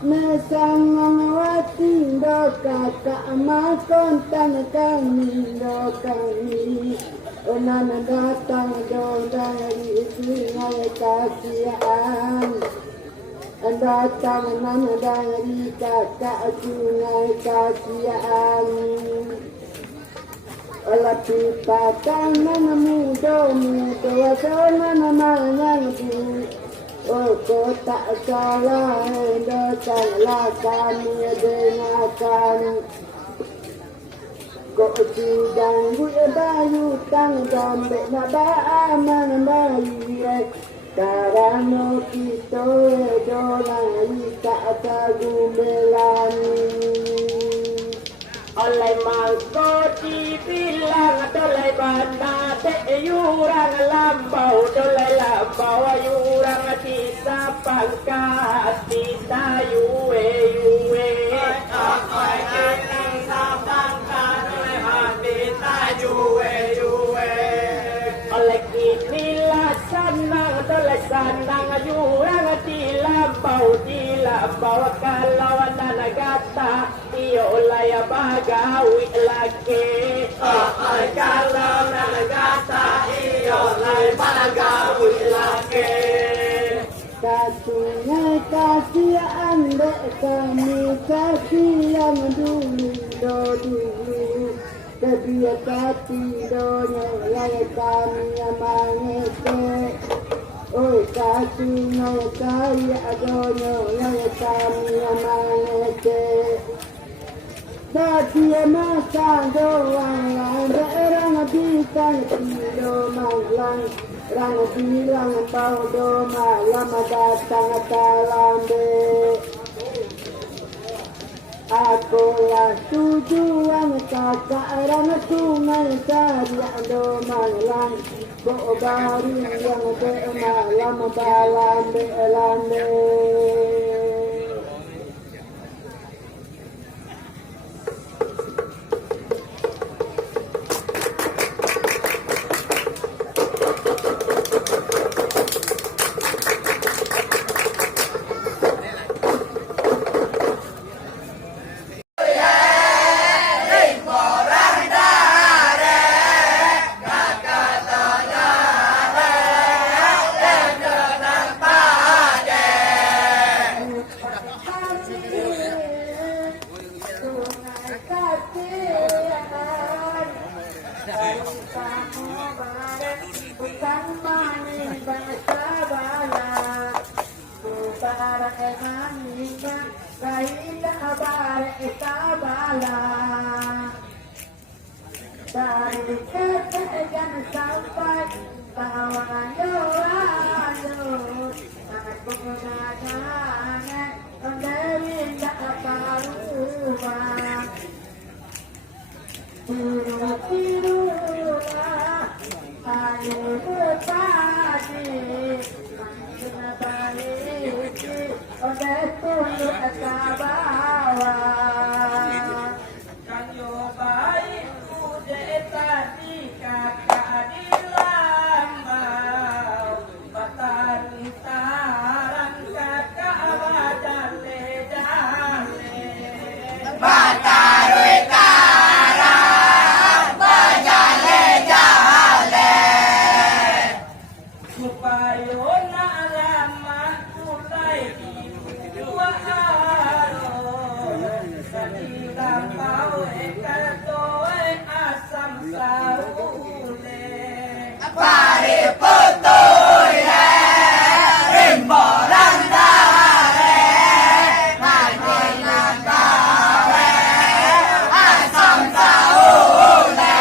Nesangan wati do kakak makon tan kami do kami Onan datang do dari sungai kasihan datang mana dari kakak sungai kasihan Lapi patangan muda sana namanya itu kau tak salah datanglah kami dengarkan kau sidang gue bayu tang gambe naba aman bayi karena kita dolang tak tagumelani oleh mangko dibilang dolai banda te yurang lambau dolai lambau yurang di sapangkat di tayuwe yuwe akai kenang sapangkat dolai di tayuwe yuwe oleh kinilah sanang dolai sanang yurang di lambau kalau nanagata iyo laya bagawi lagi kalau nanagata iyo laya bagawi lagi Kasungai kasihan dek kami kasihan dulu Kebiak kati donya laya kami amangete Oi kasungai kaya donya laya kami amangete Tapi masa doang daerah bintang tilo manglang Rang bilang bau do malam datang kalambe Aku lah tujuan kakak rang sungai kariak do manglang Bo baru yang de malam balambe Dari ketegan sampai tawaran doa aku mengajarkan dari tak rumah tidur-tidurlah ayo berpati makin balik oleh tunduk ke bawah kan yo baik tadi kakak di lambau bataran kakak bajale bataroy karang bajale jale supaya nak lama kulai di dua aro tadi lambau Pare putoy rimborang dare magilang gawe asam saune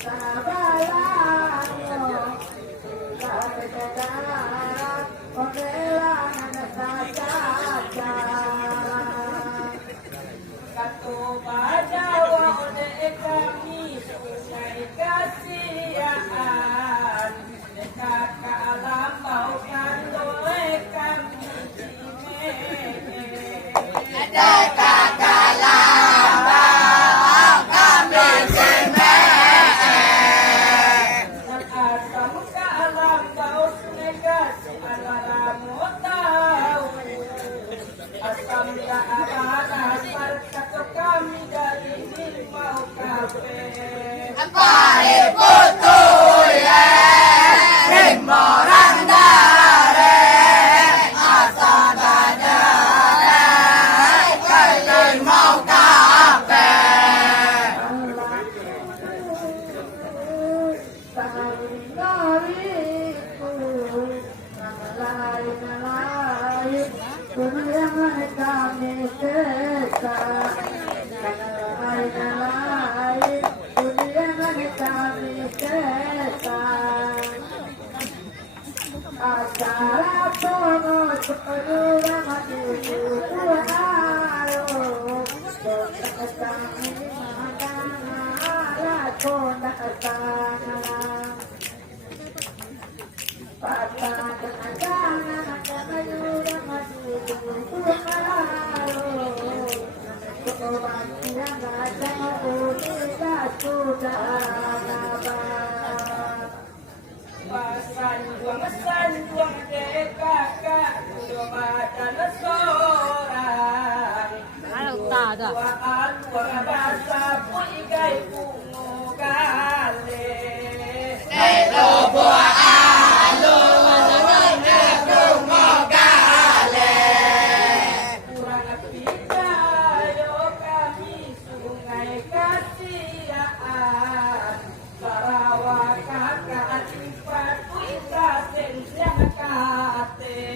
Sabalanyo, lain dunia kami desa lain dunia kami desa acara pengurus orang mati ayo kami mana kona tangan Sanjuang dekakak dan seorang Kalau tak ada. Tuan bahasa puigai bungo gale kurang pidayo kami sungai kasiaan Sarawak kakak sifat puita sensiang kate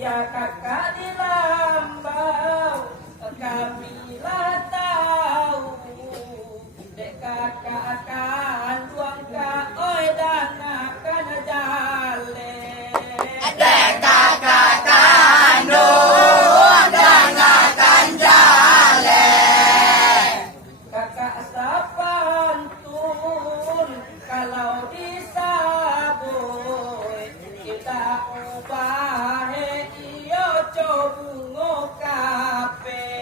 Siap kakak di lambau kamilah tahu dek kakak akan tuang kak oi dan akan jale kakak sapan tun kalau disabui kita ubah iyo cobungo kape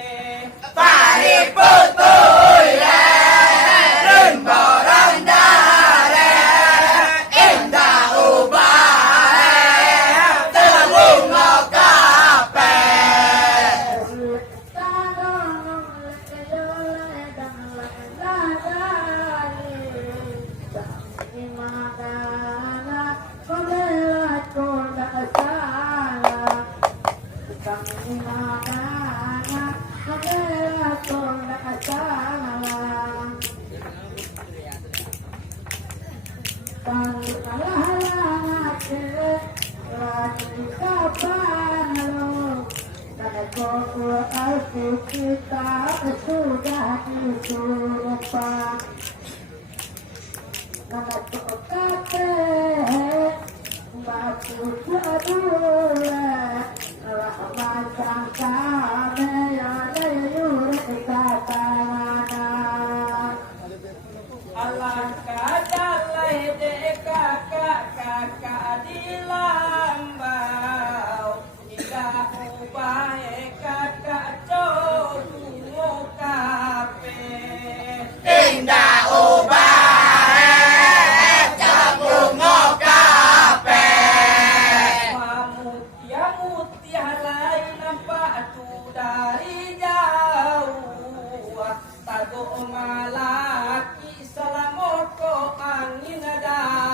kita sudah disumpah nama kate batu dua rahman kame ya yur kata alangkah jalai dek kakak di lambau tidak ubah kakak cobungo kape mutia lain nampak tu dari jauh tago malaki salamoko angin ada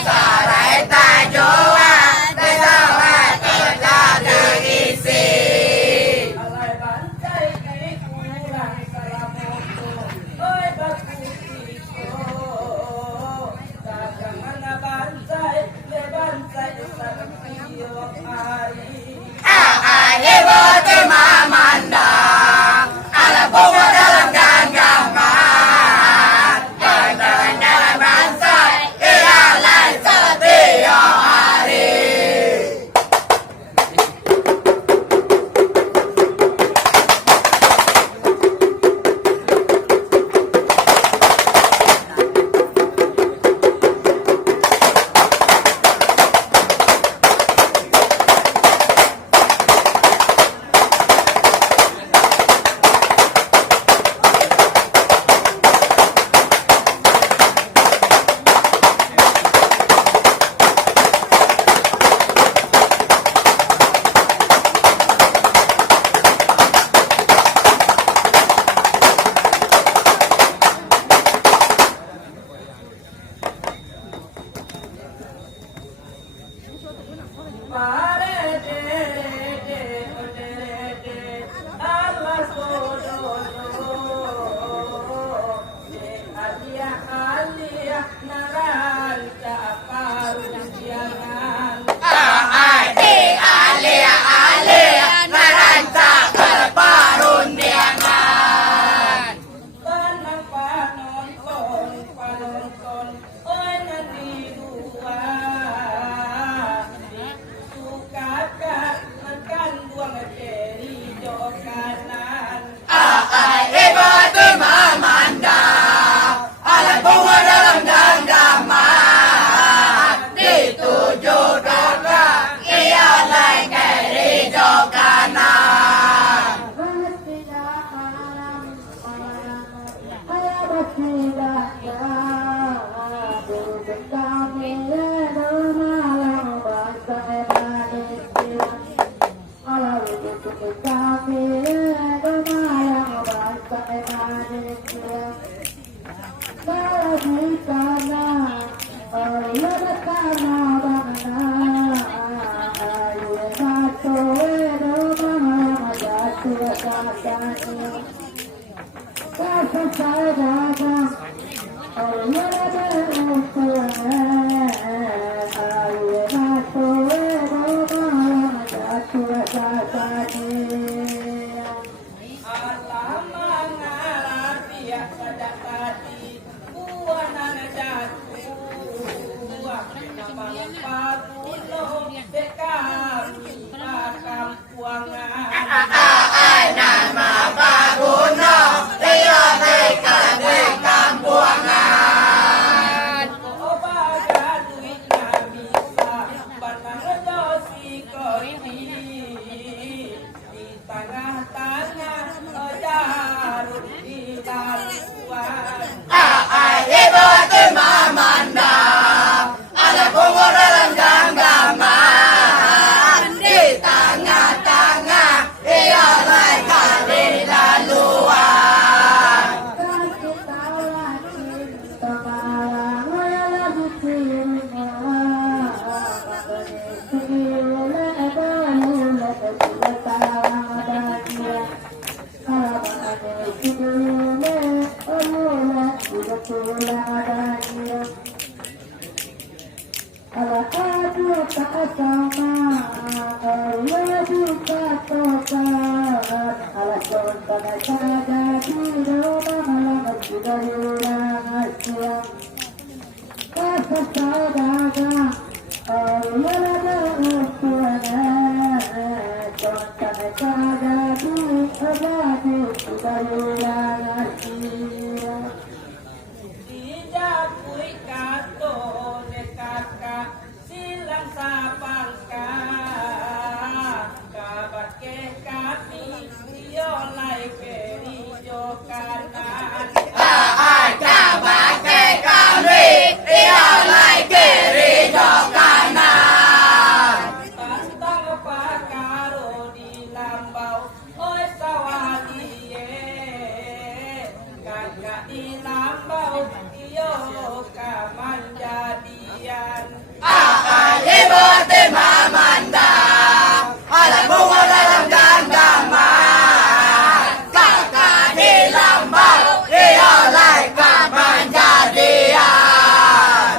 Sarai tak joa, tak joa terjadi isi. kanan. Ibu tu memanda, alat bunga dalam genggaman. Dituju doa, ia lain kiri jauh kanan. Alam mengarati pada tadi buanan jatuh nama pagulo dekam makam puangan. Nama Paguno, dia mereka dekam buangan. Obaga duit bisa banang dosi koti di tengah-tengah jarut di daluan. Ibu tu memanda, ada bunga dalam genggaman. Di tengah-tengah, ia mereka di laluan. Dijapui kato ne kakak silang sapangka kabat ke kami iyo lai keri jo kanan. Kabakai kami, ia lai kiri jauh kanan. Pantang pakaro di lambau oi sawaliye kakak di lambau iyo kaman jadian. Ibu tu memanda, alat bunga dalam genggaman. Kakak di lambau, ia lai kapan jadian.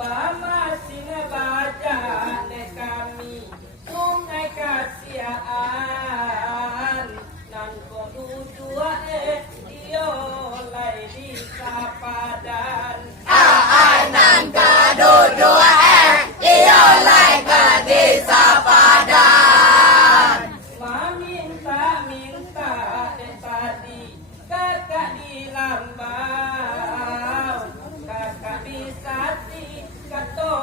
Pamasin baca ne kami sungai kasiaan nan kodu dua iyo lai di sapadan. Nan kedua ia lai ke desa padan. Minta tadi kakak di lambau kakak bisa di kato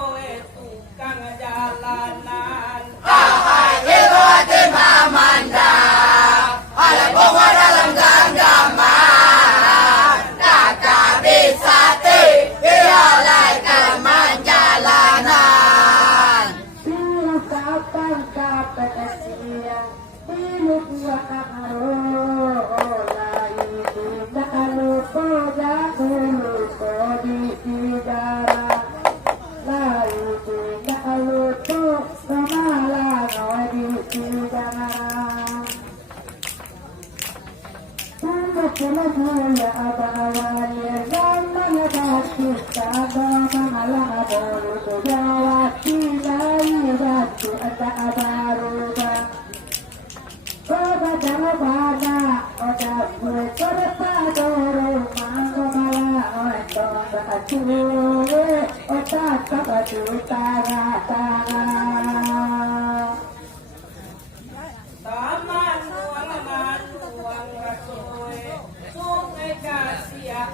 tu ada abaruba. Koba jalo bana oda kue korpa doro mango mala oto batuwe ota kabatu tara tara. Taman ruang rasoe sungai kasiaan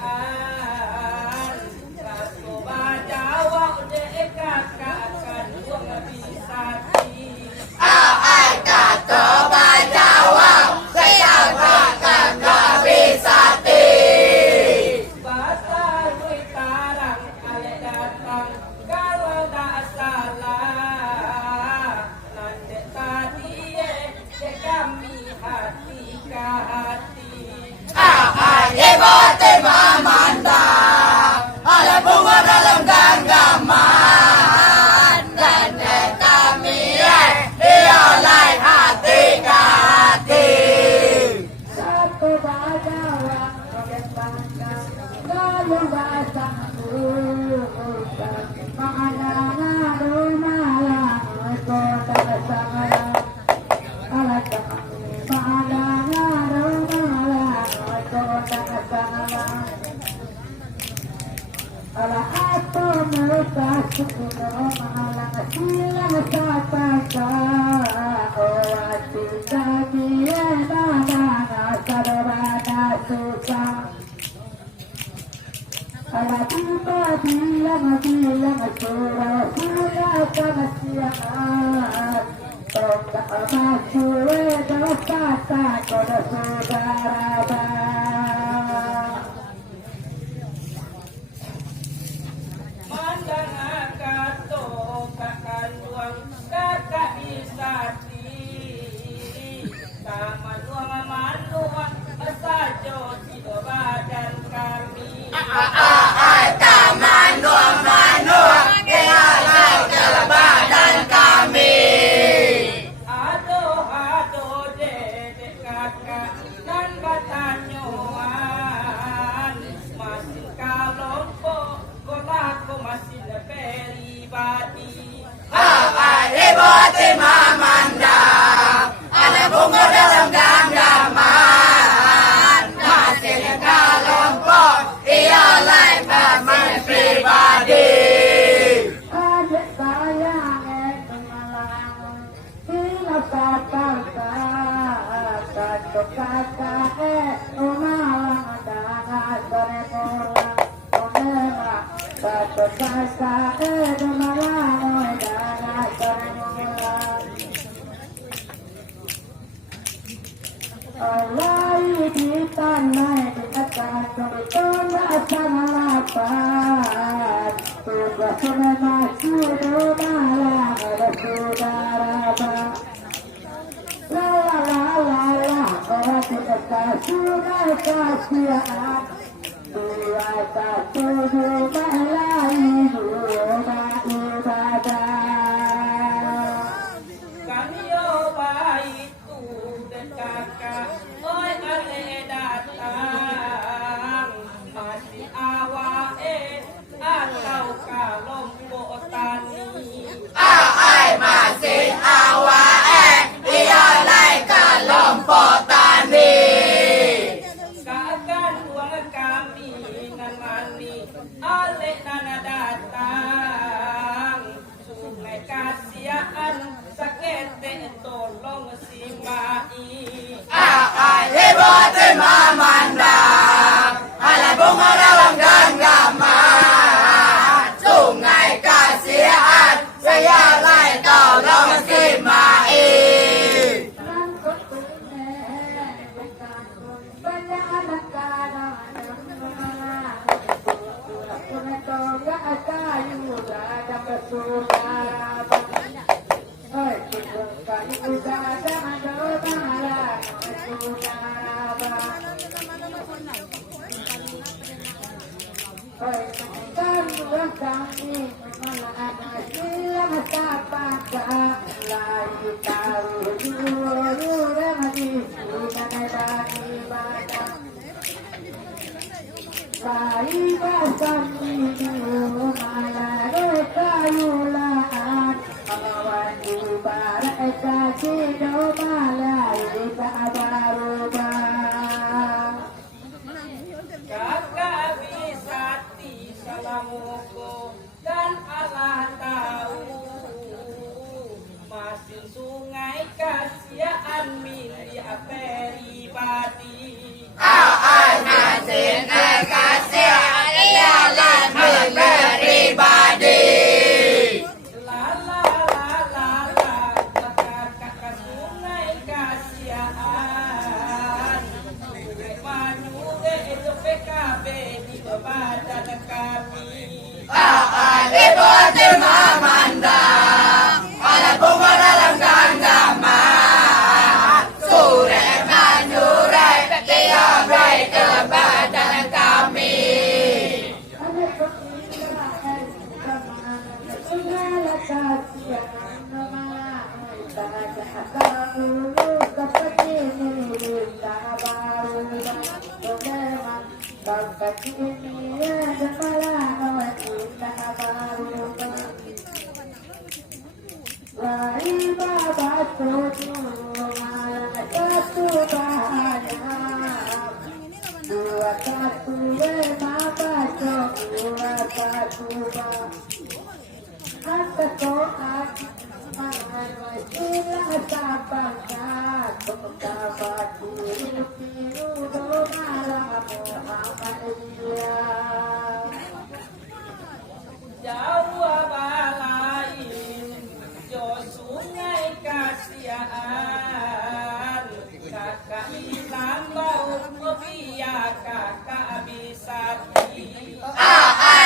raso bajawa dekat akan ruang bisati Ai kato bajawa sayang akan kabisati. Basar tarang ale datang kalau tak salah nanti tadi kami hati ke hati. Ai bote mamanda ala bunga dalam genggaman dan kami dioleh hati ke hati. Satu bajawa roket bangga lalu bahasa mana rumah kota bersama ala kami mana rumah kota bersama ala aku mereka suku malang silang sataka oh cinta dia mana sadarana susah ala tiba bilang surah sudah kasihan tonggak masue dosa koda saudara. Mandang akato kakak ruang kakak isati taman ruang manuang sajo sido badan kami Taman nuang manuang kehalau dalam badan kami. Aduh dedek kakak nan batanyoan masih kalompo kolaku masih pribadi. Bote mamanda ala bunga dalam genggaman masih kelompok ialah masih pribadi. Adik sayang kemalang bila kata umalang dengan sore pulang umema satu kata umalang dengan sore pulang. Alai di tanah di atas tolak sama lapan tugas masih malang ada saudara bang. La la la la la, orang kita sudah kasihan. Dua satu dua lain dua ibadah. Kami baik tu dan kakak, oi ale datang masih awak atau kelompok tani. Ai masih awak ialah kelompok tani. Kakak ruang kami nan mani ale nana datang sungai kasihan sakete tolong si mai. Ai bote mamanda ala bunga dalam genggaman sungai kasihan saya lai tolong si mai. Bye. Kakak bisa salamuku dan Allah tahu masih sungai kasihan milik pribadi. Masih kasihan ialah pribadi. La la la la la, kakak sungai kasihan. Manyure itu PKB di badan kami. Ibu terima mandang, ada bunga dalam genggaman. Sore menyurai tiap baik ke badan kami. Jawa balain jo sungai kasihan. Kakak hilang bau biar kakak bisa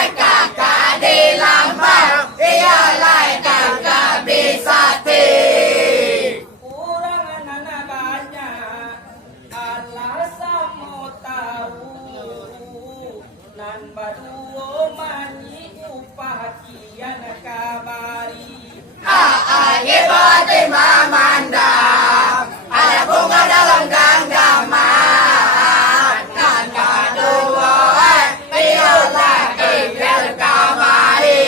Kakak di lambang, ialah kakak bisa kurang nana banyak alasan mau tahu nan baduo manyi upah kian kabari. Ibu terima mandang, ada bunga dalam genggaman. Dan kedua, ialah ikhlas kamari.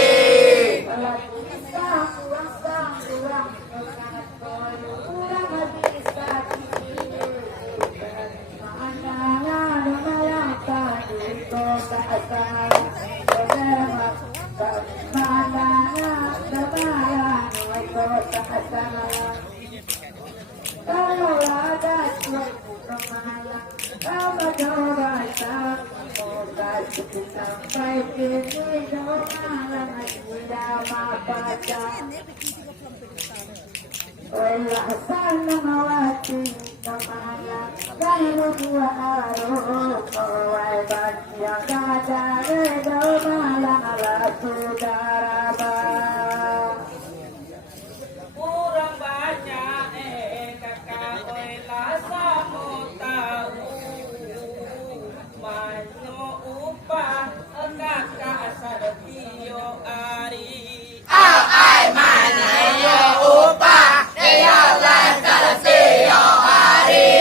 Kurang banyak kakak oi lasa mau tahu manyo upah kakak sadetio ari. Manyo upah, ialah kalsio hari.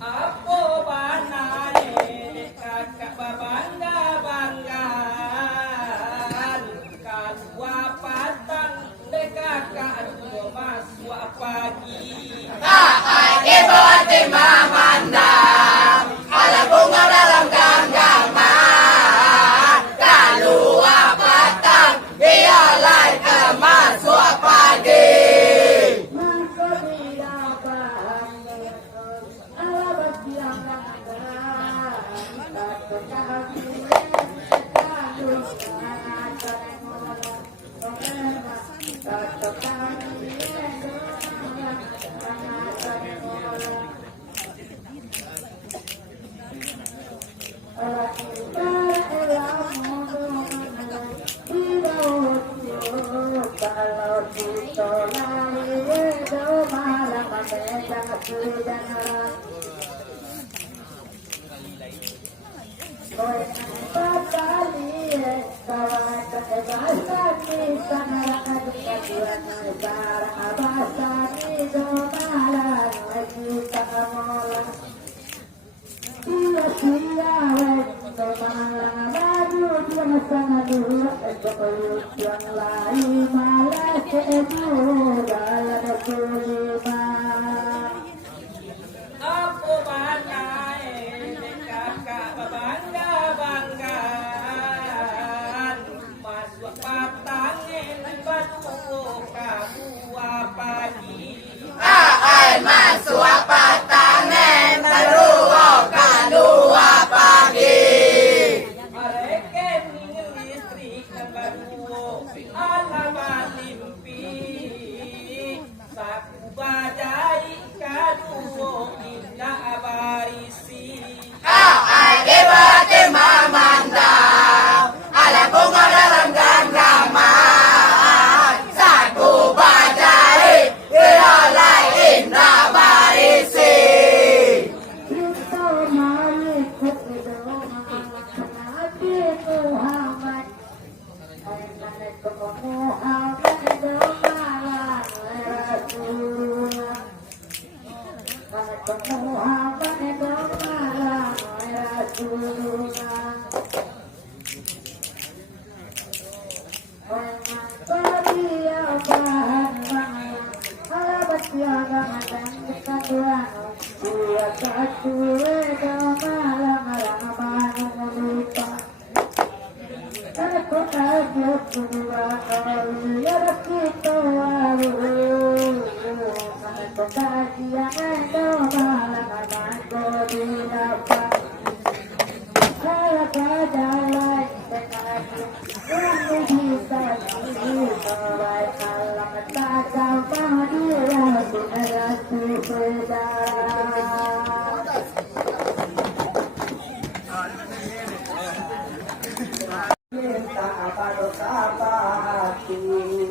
Apa banane kakak babangga banggaan kalua patang de kakak dua masuk pagi. Ibu terima mandang, ada bunga dalam genggaman. Kalua patang, ialah kemasuk pagi. yang sangat dulu yang lain malah kedua ada kelima. Aku banai kakak bangga-banggaan masuk patangin batu kabua pagi. Ay masuk patangan baru kadua pagi. Mereka ingin listrik baru alamat limpi saku bajai kaduo indah barisi. Ay debate mamanda ala bunga dalam genggaman saku bajai ilalai indah barisi. Kita mari berdoa Nabi Muhammad.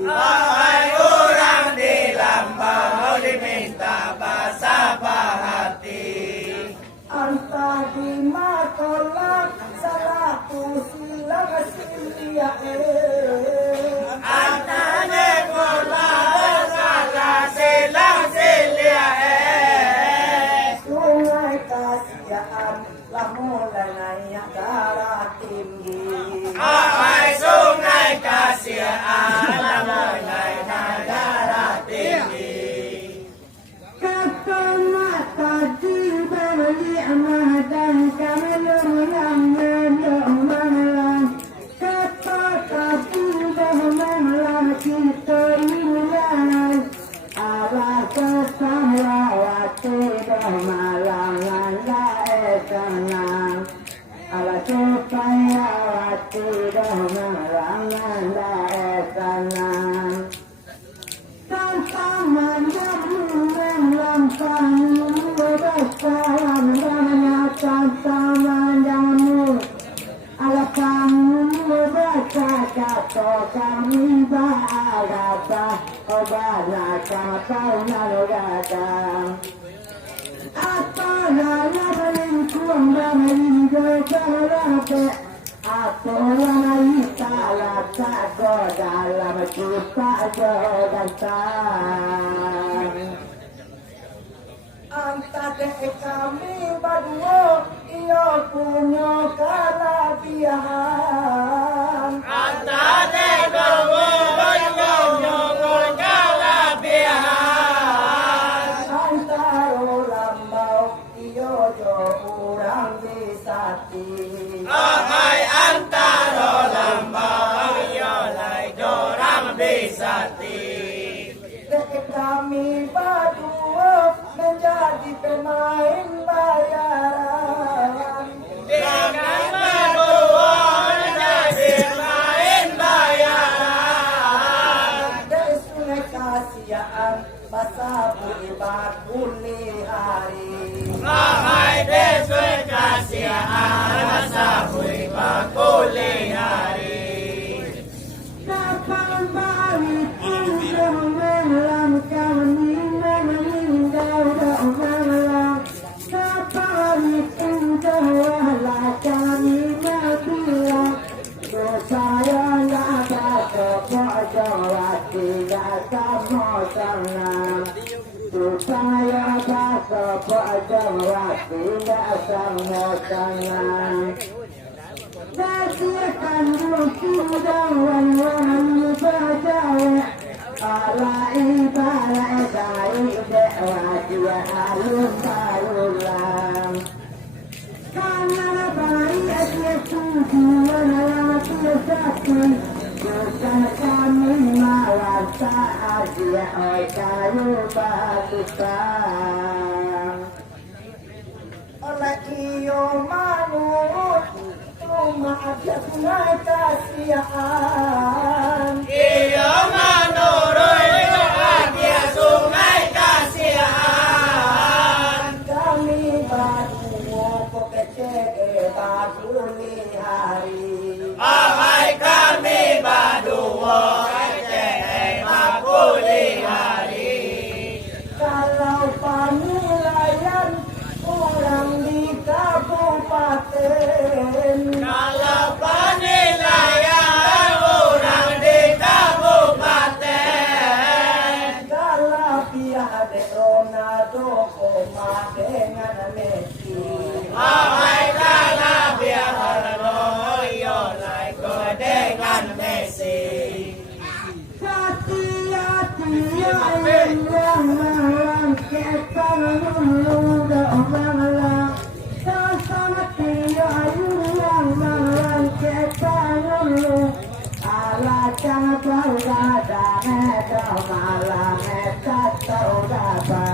Wahai orang di lambau diminta basah hati. Anta di matolak salatu silang silia Antane kola salah silang silia sungai kasihan lah mulai naik darah tinggi. Wahai sungai kasihan mulai darah tinggi. Kata mata di beli amadan kami yang mendomalang. Kata kapu dah malang kita ilang. Allah kesahwati dah malang anda tenang. Allah supaya wati dah malang anda tenang. Tanpa menjamu melampang bersalam dan tanpa menjamu alasan membaca kata kami berapa obana kata nalogata apa nala berlingkuang dan berjalan apa yang salah tak dalam kita jodoh Anta kami berdua ia punya kelebihan. Antane kola kelebihan. Antara lambau ia jo orang disati. Wahai antara lambau lai dorang bisati. Kami berdua menjadi pemain bayaran. Dengan berdua menjadi main bayaran. Dari sungai kasihan masa beribadah kuli hari. Wahai desu kasihan masa bakuli hari. Kapan balik pulang malam kami meninggal malam. Kapan pulang kami bilang saya nggak dapat jawati nggak sama senang. Saya dapat jawati nggak sama senang. Saksikan rusudan wan bajawa ala ibarat dari dewa jiwa alun alun karena bayi asyik tujuan yang tiada bukan kami malah saat dia kayu batusan oleh iyo manut cuma ada sungai kasihan iyo manurut dia sungai kasihan kami baru pokoknya baduli hari Ahai kami baduo kece makuli hari kalau penilaian orang di kabupaten kalau penilaian orang di kabupaten kalau pihak de Ronaldo koma dengan Messi Ahai kalah biar Ronaldo like dengan Messi hati-hati yang melangkahkan dulu orang sesama tiada yang melangkahkan dulu ala jangan berada mereka malah mereka tahu apa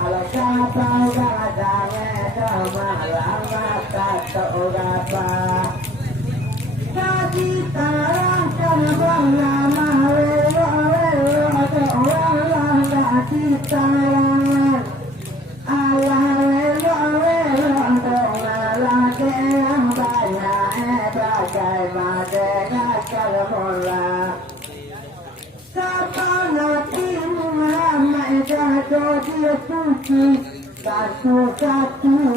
ala jangan berada mereka malah mereka tahu apa tadi tarangkan bernama ada orang tadi tarangan ala yang banyak bagaimana kalmola sapana timama jatuh dia suci satu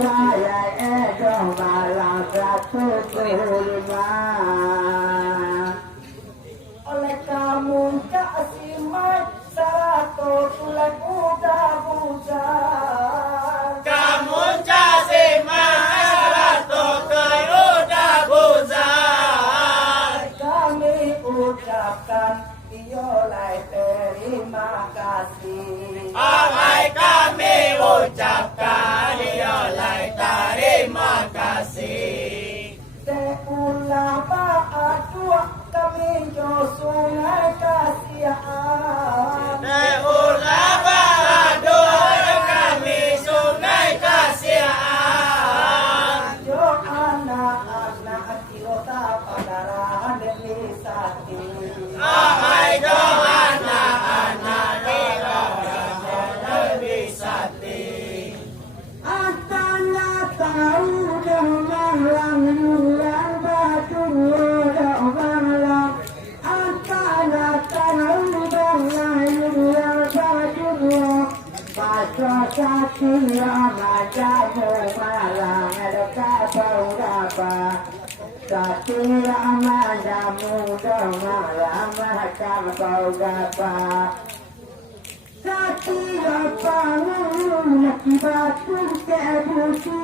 ayat edo malam 105 oleh kamu kasih mai 100 tulang udah bujar kamu kasih masalah udah buzar kami ucapkan iolai terima kasih Ahai kami ucapkan iolai terima kasih Seulama adua kami jo sungai kasihan Ulama aduh kami sungai kasihan jo anak-anak kilota padarahan demi sakti Ahai doa anak-anak di orang lebih sati Astana tahu dengan lang batu orang lang Astana tahu dengan batu Pasal sakia majamu malang ada kapal apa Sakia majamu malang kapal apa Sakia pangun batu kebuti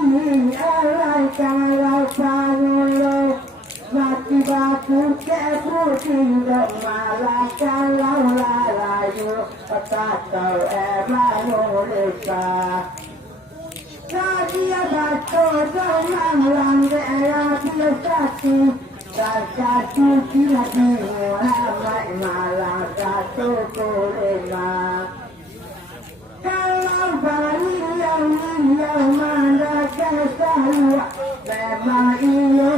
alai kalau pangun mati batu kebuti malang kalau lalayu patau emanulika Sakia batu malang daerah biasati Satu tidak Muhammad malah 105 Kalau bari yang mana kesal memang iyo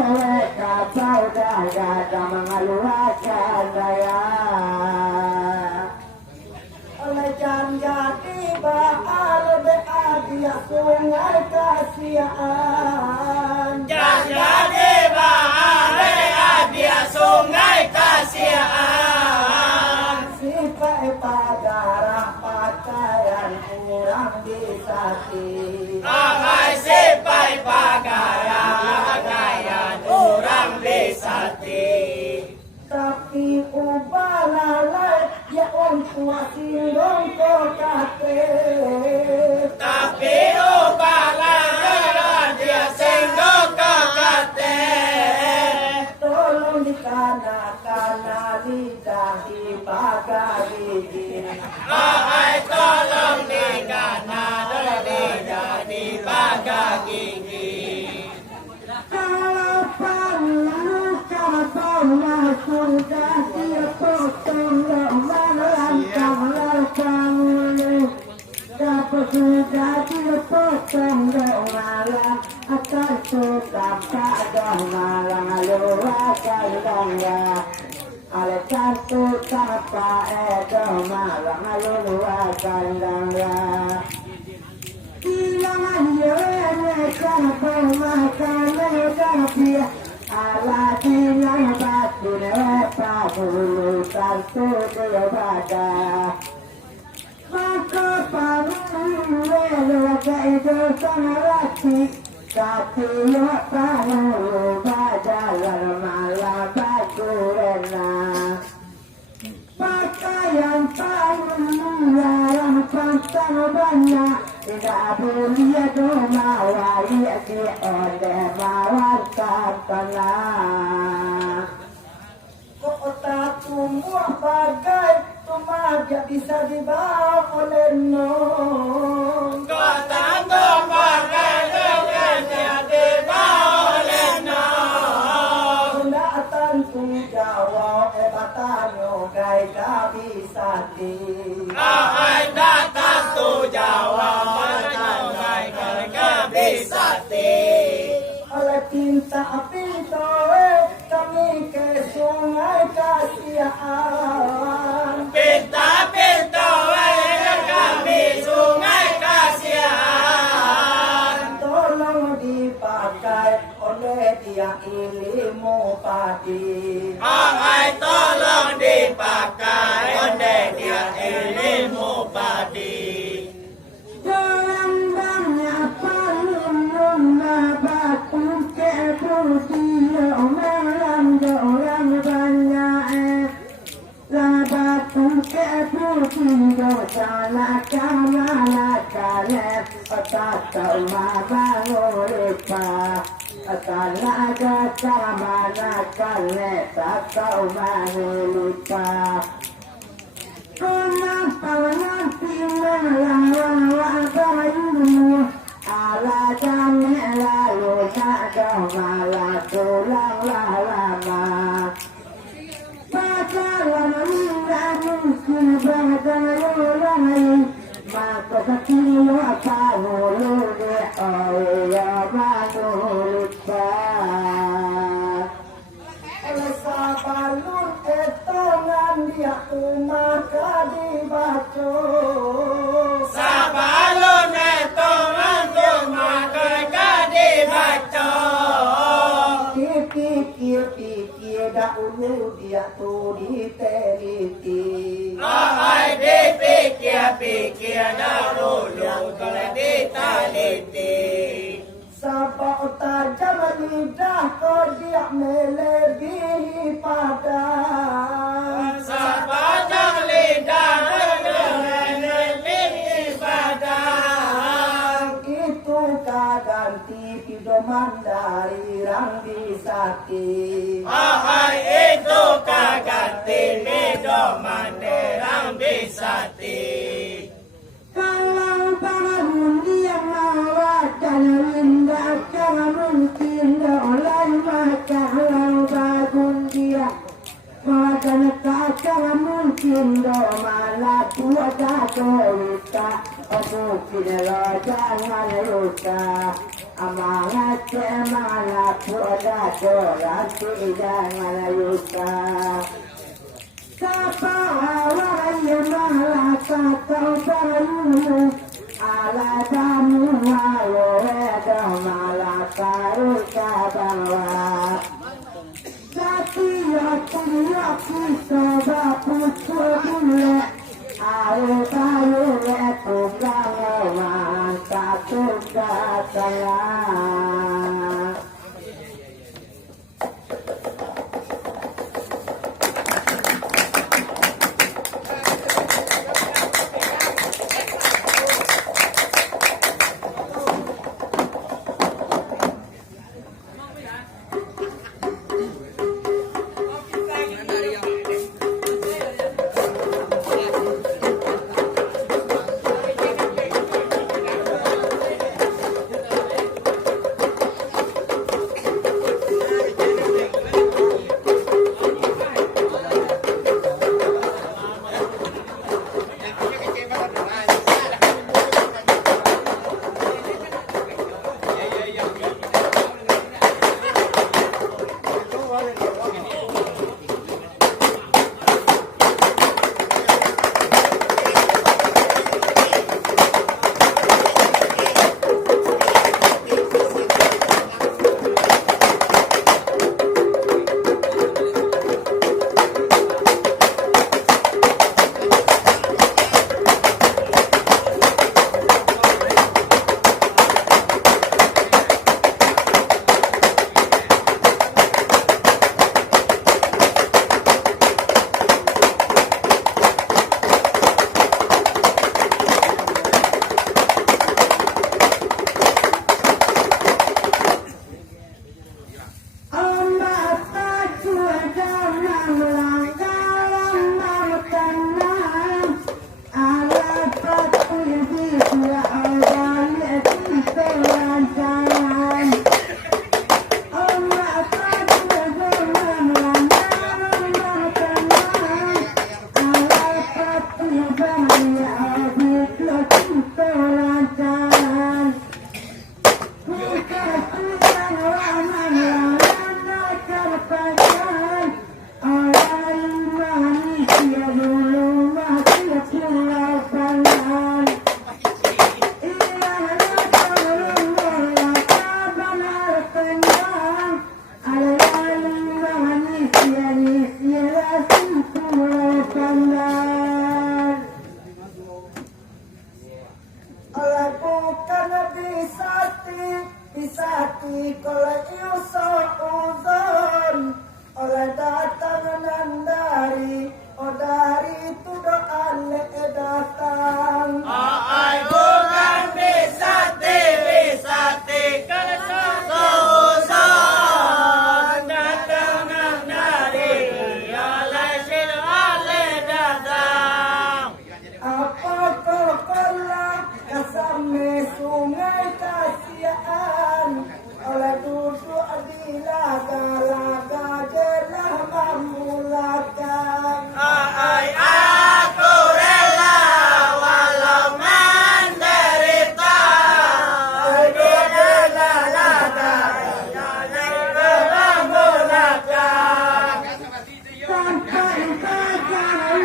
kapau daga mengeluarkan daya oleh janji bahar beadia sungai kasihan jadi bahare dia sungai kasihan sipai pagarah pakaian kurang disati Ahai sipai pagaya orang besati tapi ubalalai ya untuk sindong kokate tapi upala dia senggok kakaten cantu tampak dong malang luakan dongga. Ale cantu tampak dong malang luakan dongga. Ilangan yone cantu makan tapi ala dilang batu nepa bulu cantu dewada. Maka panule laga itu sangarati Katiyo panulu badalan malam bakurena. Pakaian panulu yang pantang banyak tidak boleh domawai di oleh mawar tanah. Kota tumbuh bagai tumaja bisa dibawa oleh non. Kota tumbuh bagai tumaja dibawa oleh non. Sunatan Jawa batanyo gai kabisati. Ahai datang tu Jawa batanyo gai kabisati. Oleh cinta pinto kami ke sungai kasihan. Pinta-pinta kami sungai kasihan. Tolong dipakai oleh dia ilmu padi. Ahai tolong dipakai oleh dia ilmu padi. Jangan banyak palung batu kebuti orang banyak. Batu kebuti dosa kamala kale tak lupa. Talaga kamala kale tak lupa. Kenapa nanti melawan wabahmu ala kami lalu tak malah tulang lama. Bagalan tidak mungkin bagalan maka kecil apa mulut ya manusia. Sabalun etongan dia maka dibaca. Sabalun etongan maka dibaca. Pikir dahulu dia tu diteliti. Ahai dipikir-pikir dahulu dia diteliti. Sabau tajam lidah kau dia melebihi padan. Sabajang lidah melebihi badan. Itu kaganti pidoman dari Rambi Sakti. Ahai itu kaganti pedoman dari Rambi Sakti. Kalau bangun dia mawakan indah karena mungkin oleh maka kalau bangun dia mawakan karena mungkin malah tua luka. Mungkin lo jangan luka. Amangat malah tua nanti jangan luka. Siapa orang yang malah kata baru ala kamu malu ada malah taruh kabawa. Tapi aku coba putus dulu. Ayo taruh itu kawan satu katanya. Bisati kalau uzon oleh datang nandari dari itu doa datang Ai bukan bisati kesusun datang dari oleh datang. apa kolak kesame sungai kasihan oleh duduk di laga-laga jelah memulakan Ai aku rela walau menderita. sampai kagak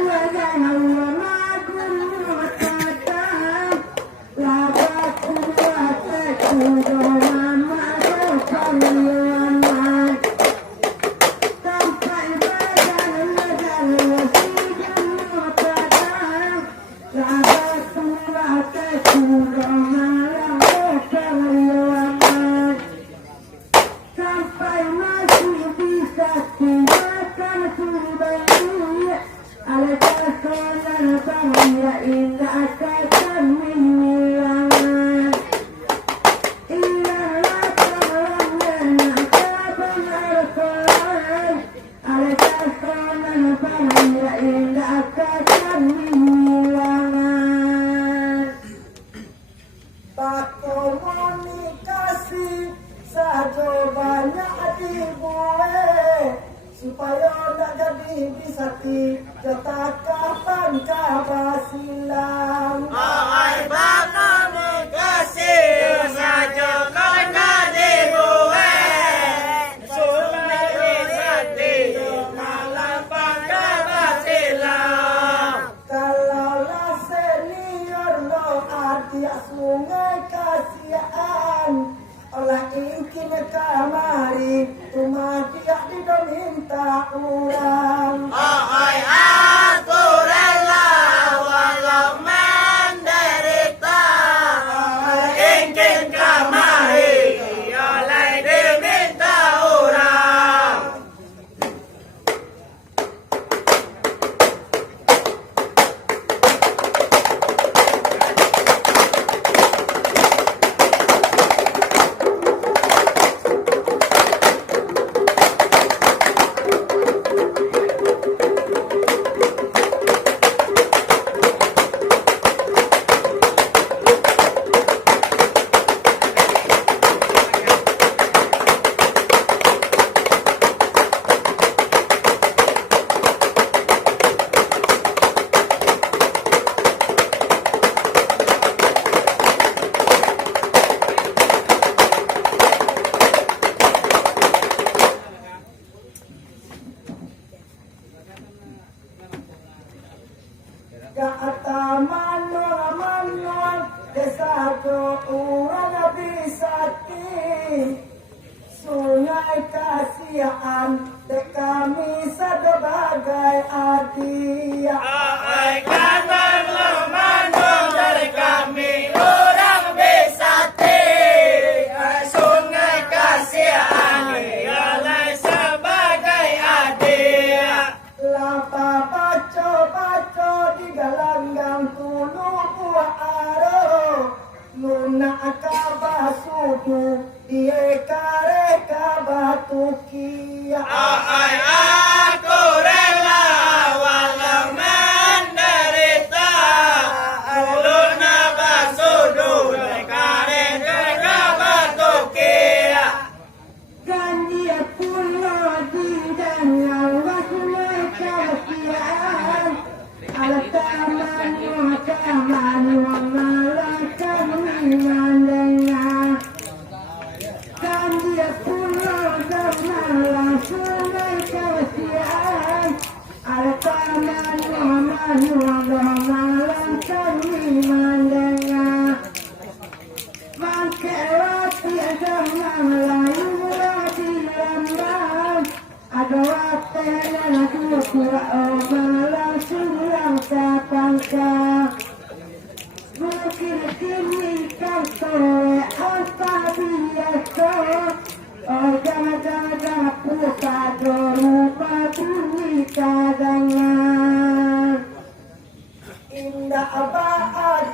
sampai masih bisa tinggalkan surbayu ala kasonan bahaya indah akan menghilang ilalah kalangan kabar kolan ala kasonan bahaya indah akan menghilang tak komunikasi saja banyak dibuat supaya nak jadi bisa jatah kapan kabar silam Ai bakal kasih saja kena dibuat supaya bisa malam pangkat silam. kalaulah senior lo adik sungai kasihan olah ingin kamari cuma dia tidak minta ulang Ai aku rela walau menderita. Ingin kamari oleh diminta orang. Kata manual desa orang bisati sungai kasihan dek kami sebagai adik Ai kabar memandang dari kami orang bisati. Sungai kasihan oleh sebagai adik. lapa baco di galanggang tulu buah aro lunak kabah sudu die kare kabah tukia Ai aku rela walau menderita. Luna basudu dekare batu kia. gandia pulo di danau sungai kasihan ala taman malah kami mendengar gandia pulo danau sungai kasihan ala taman malah kami mendengar bangkai roti ada layu roti lambat ada roti dan aku pura malam sulang sapangka mungkin kini kau sore apa biasa Oh jangan puta rumah bunyi kadangan. Indah abad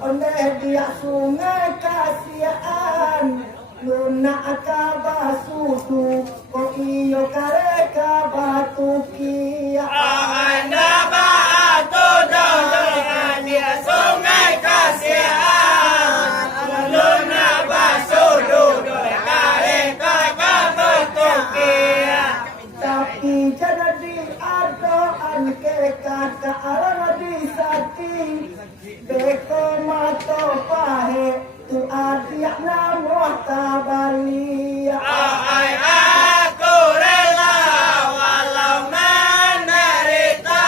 oleh dia sungai kasihan. Luna akaba susu ko iyo kareka batu kia. Anda batu dengan dia sungai kasihan. Luna basudu kareka batu kia. Tapi jangan diadoan ke kata alam disati. Beko mato pahe tu adiak namu tabalia. Ai aku rela walau menderita.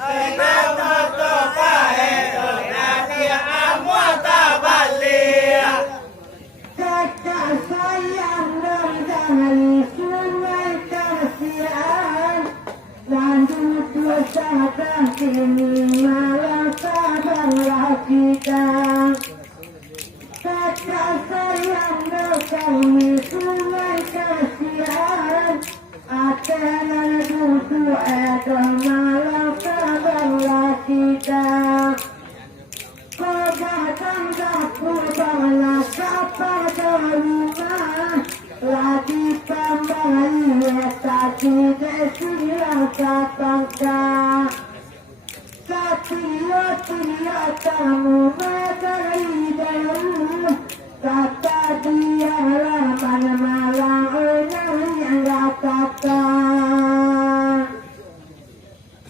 Beko mato pahe tu adiak namu tabalia. Kakak sayang dari sungai kasihan. Dan dua sahabat kini malah sabarlah kita. Kakak sayang dari sungai kasihan. Akan duduk ada malah sabarlah kita. Kau datang dapur balas apa rumah. Lagi pembeli tadi desilah katangka. Satria tamu dari dahulu. Kata dia laman malang yang katakan.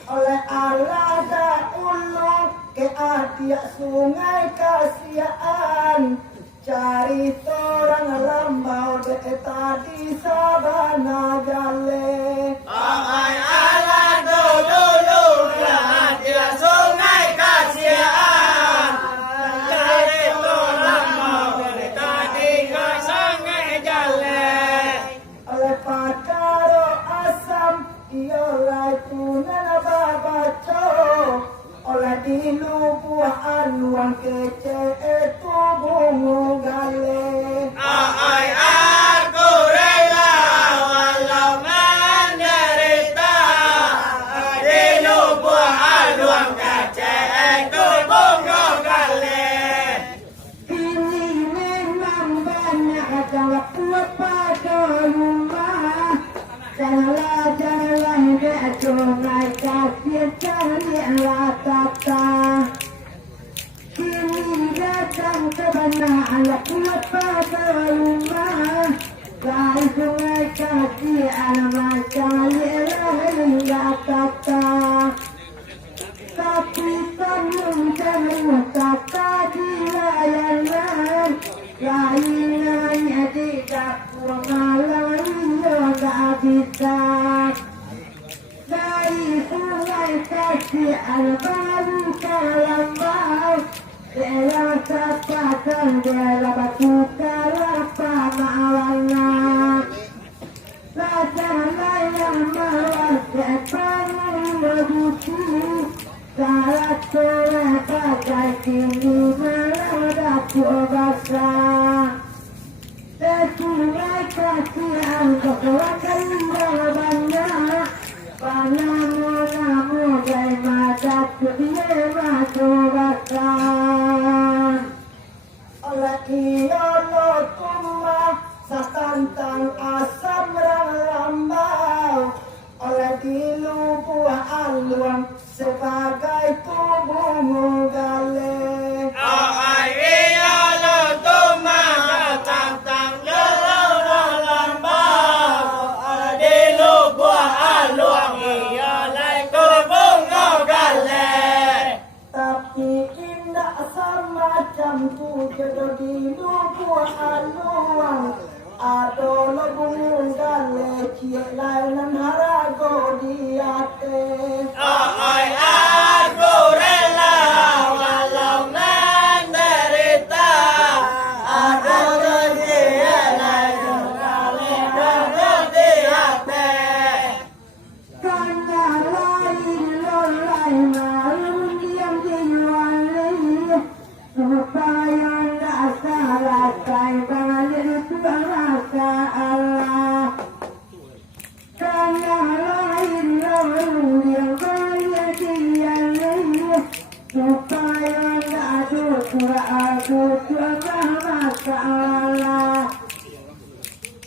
Oleh Allah dahulu ke adiak sungai kasihan. Cari orang lambau de tadi sabana jale. Ai ala dulu dia sungai kasihan. Cari orang mau tadi ke sungai jalan. Oleh pakaro asam iolai tunan babaco. Oleh di lubuhan uang kece itu bungu gale. Ai aku rela walau menderita. Di lubuhan uang kece itu bunga gale. Ini memang banyak jawab pada rumah. Janganlah dia sungai kasih carilah tata. Kini datang kebenaran pada rumah. Dari sungai kasih alam carilah hingga tata. Tapi sebelum jauh kata dilayanan. Lainnya di dapur malam tak bisa. Dari sungai kasih al-baru kalambau. Dia sepatang dia batu kalapa mawarna. Raja yang mawas sepanjang begitu. Salah soleh pakai kini malam dapur basah. Sungai kasihan kekuatan banyak. Panamu gay madat dia masuk basah. Oleh ia lo tumah satantang asam rambau. Oleh di lubuhan luang sebagai tubuh gale. Ai iya lo tumah tantang lambau. Di lubuhan luang iya lai bunga gale. Tapi indah semacam tu jodoh di lubuhan luang. Ado lo bunga gale cie lain harago di ate. Ai aku rela walau menderita. Ada rezeki lain kali di hati. Karena lain lo lain malu diam di luar. Supaya tak salah kain balik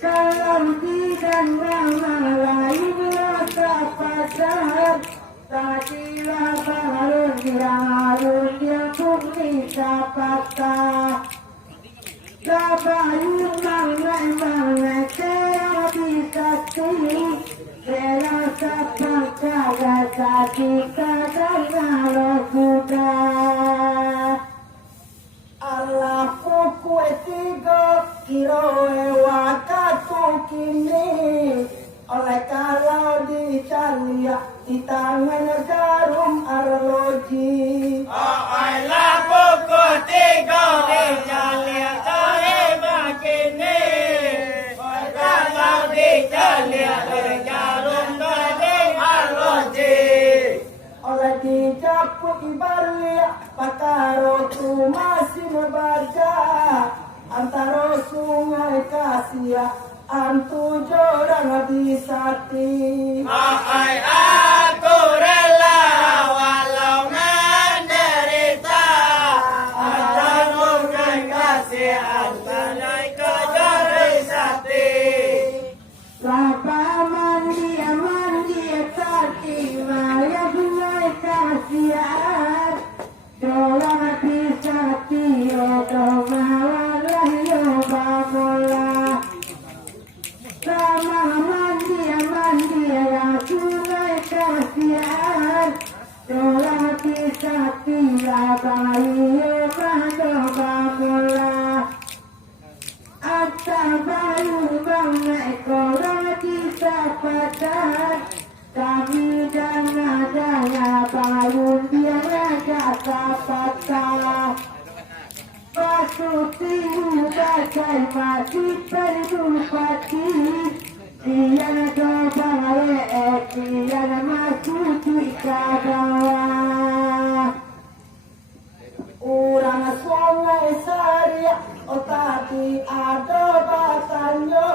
Kalau tidak lain rasa pasar, tadilah baru yang bumi sapata. Kabayun mangai kaya bisa sih, serasa pangkaga kita dan sudah. Allah kue 3 kilo wakatu kini oleh kalau dicari di tangan jarum arloji. Allah pukul 3 dicari begini. Kalau dicari jarum arloji. Oleh dijapuk ibalik pakaro tu masih membaca antara sungai Kasia antu jorang disati. Ai aku rela walau menderita antara sungai Kasia antai kejar sati. Lapa mandi tati maya sungai Kasia jorang disati odo malah yo bamola. Sama mandi ya sungai Kasian jorang disati bayi yo mando bamola. Ata bayu bangai korang disapatan kami dana bayu dia raja patah. Pasuti bagai mati berdupati, dia coba dia masuk kadawa. Urang sungai Sari, tadi ada batanyo,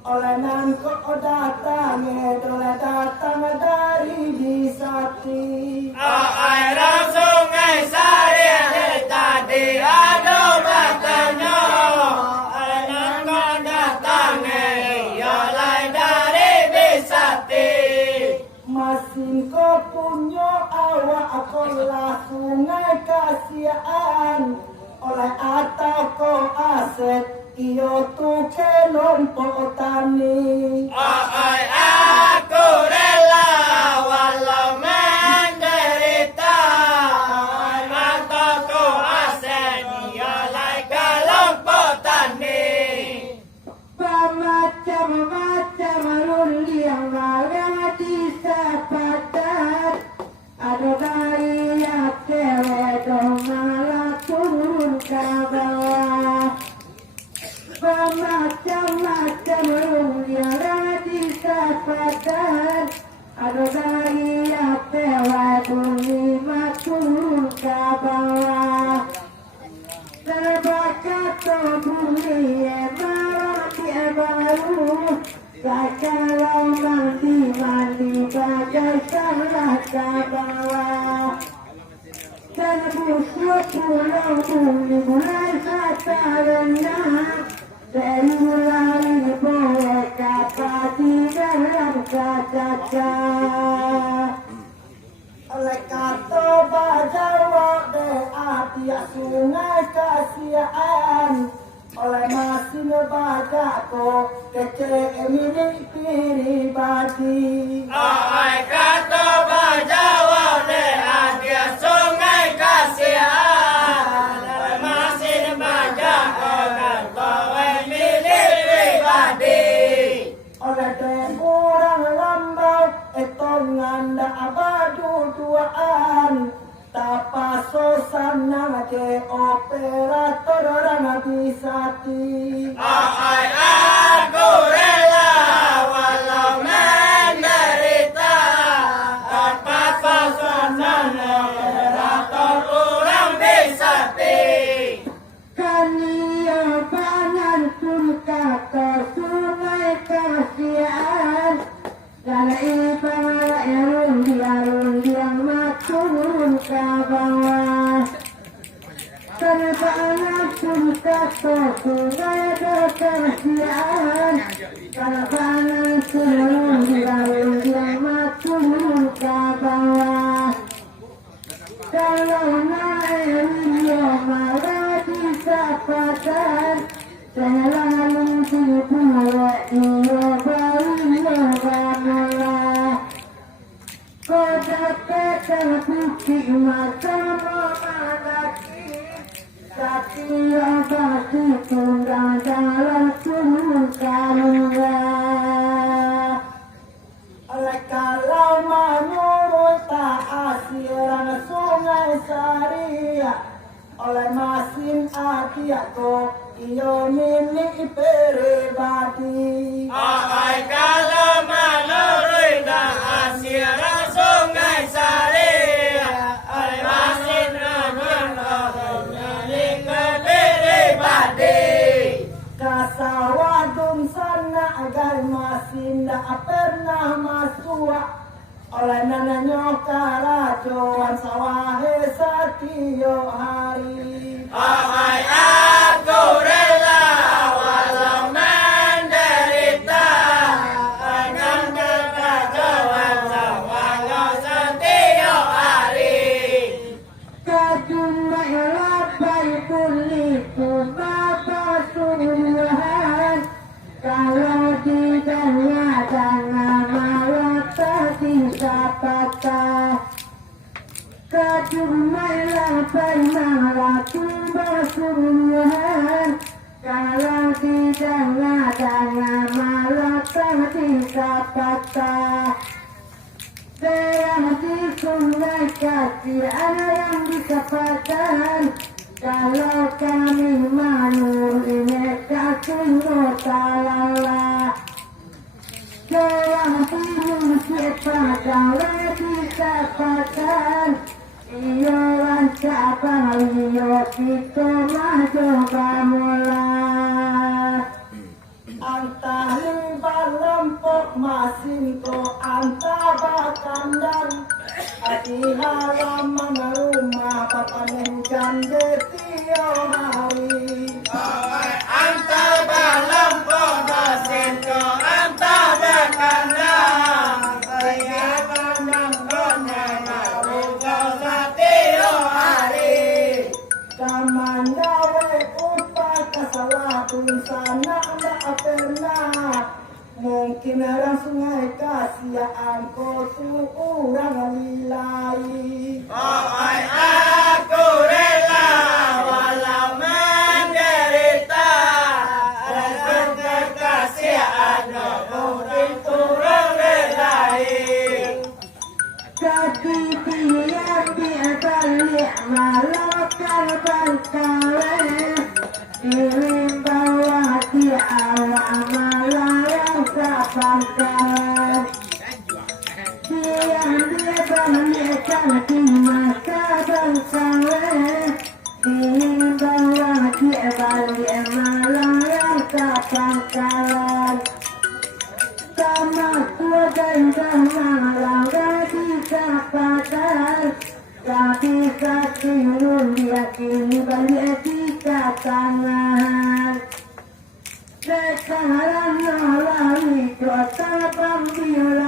oleh nangko datang dari disati. Air sungai Sari tadi ada batanya, anak datangnya yolai dari Bisati. Masin ko punyo awa akolah sungai Kasian, oleh atau ko aset iyo tuke lompo tani. Aku rela walau menderita mataku asen yolai kelompok tani. Macam-macam rundi yang malah disapatan, ada dari yang cewek malah turun ke bawah. Macam-macam rundi yang disapatan, ada dari yang cewek turun ke bawah. Terbakar bumi baru, kalau mandi bagai salah bawah. Dan busuk pulau bumi mulai kata rendah, dari mulai boleh kata di dalam kaca. Oleh kata bajawa de api sungai Kasian, oleh masih baca ko kece milik pribadi. Kata bajawa de adia sungai Kasian, masih baca kata milik pribadi. Oleh de kurang lambau etongan da abadu duaan, tapaso sana ke operator orang disati. Aku rela walau menderita tanpa pasangan operator orang disati. Kania banan surga ke sungai Kasian, dan ibarat yang maturun ke bawah. satu sungai kekasihan kanan turun lalu lama turun ke bawah kalau naik yo malah disapatan selalu dibuat iyo baru bamulah kau dapat terbukti mata memalaki tapi abadi tunggang dalam tunggangan oleh kalau menurut asiran sungai Saria oleh masin akiako iyo milik pribadi Ai kalau menurut asiran sungai Saria oleh masin akiako milik pribadi kasawadung sana agar masin tak pernah masuk oleh nananya karajoan sawahe satio hari Ai aku rela walau menderita akan kekacauan walau setiap hari kajumlah labai kuliku bapa suruhan kalau tidak jangan malah tersisa patah kajumlah labai malah tumbang suruhan kalau tidak jangan malah tersisa patah yang di sungai kasih ada yang disapatan kalau kami manur ini kasih notalala yang bingung siapa kalau disapatan iyo siapa iyo kita maju mulai antah limbah lempok masin ko antah kandang di halaman rumah papanen jande tiap hari Antah balam masin ko antah berkandang Ayah kandang kona narugau setiap hari kamandawe upah kasalah sana tak pernah mungkin orang sungai kasihan ko orang lilai Ai aku rela walau menderita akan kekasihan mungkin turun relai tapi dia balik malakal bantale diri bawah dia malayang kapangkan dia balikkan di masa bantale diri bawah dia balik malayang kapangkan sama tua dan malang gadi kapatan tapi kasihun dia kini balik di tangan sekarang melalui kota Bambila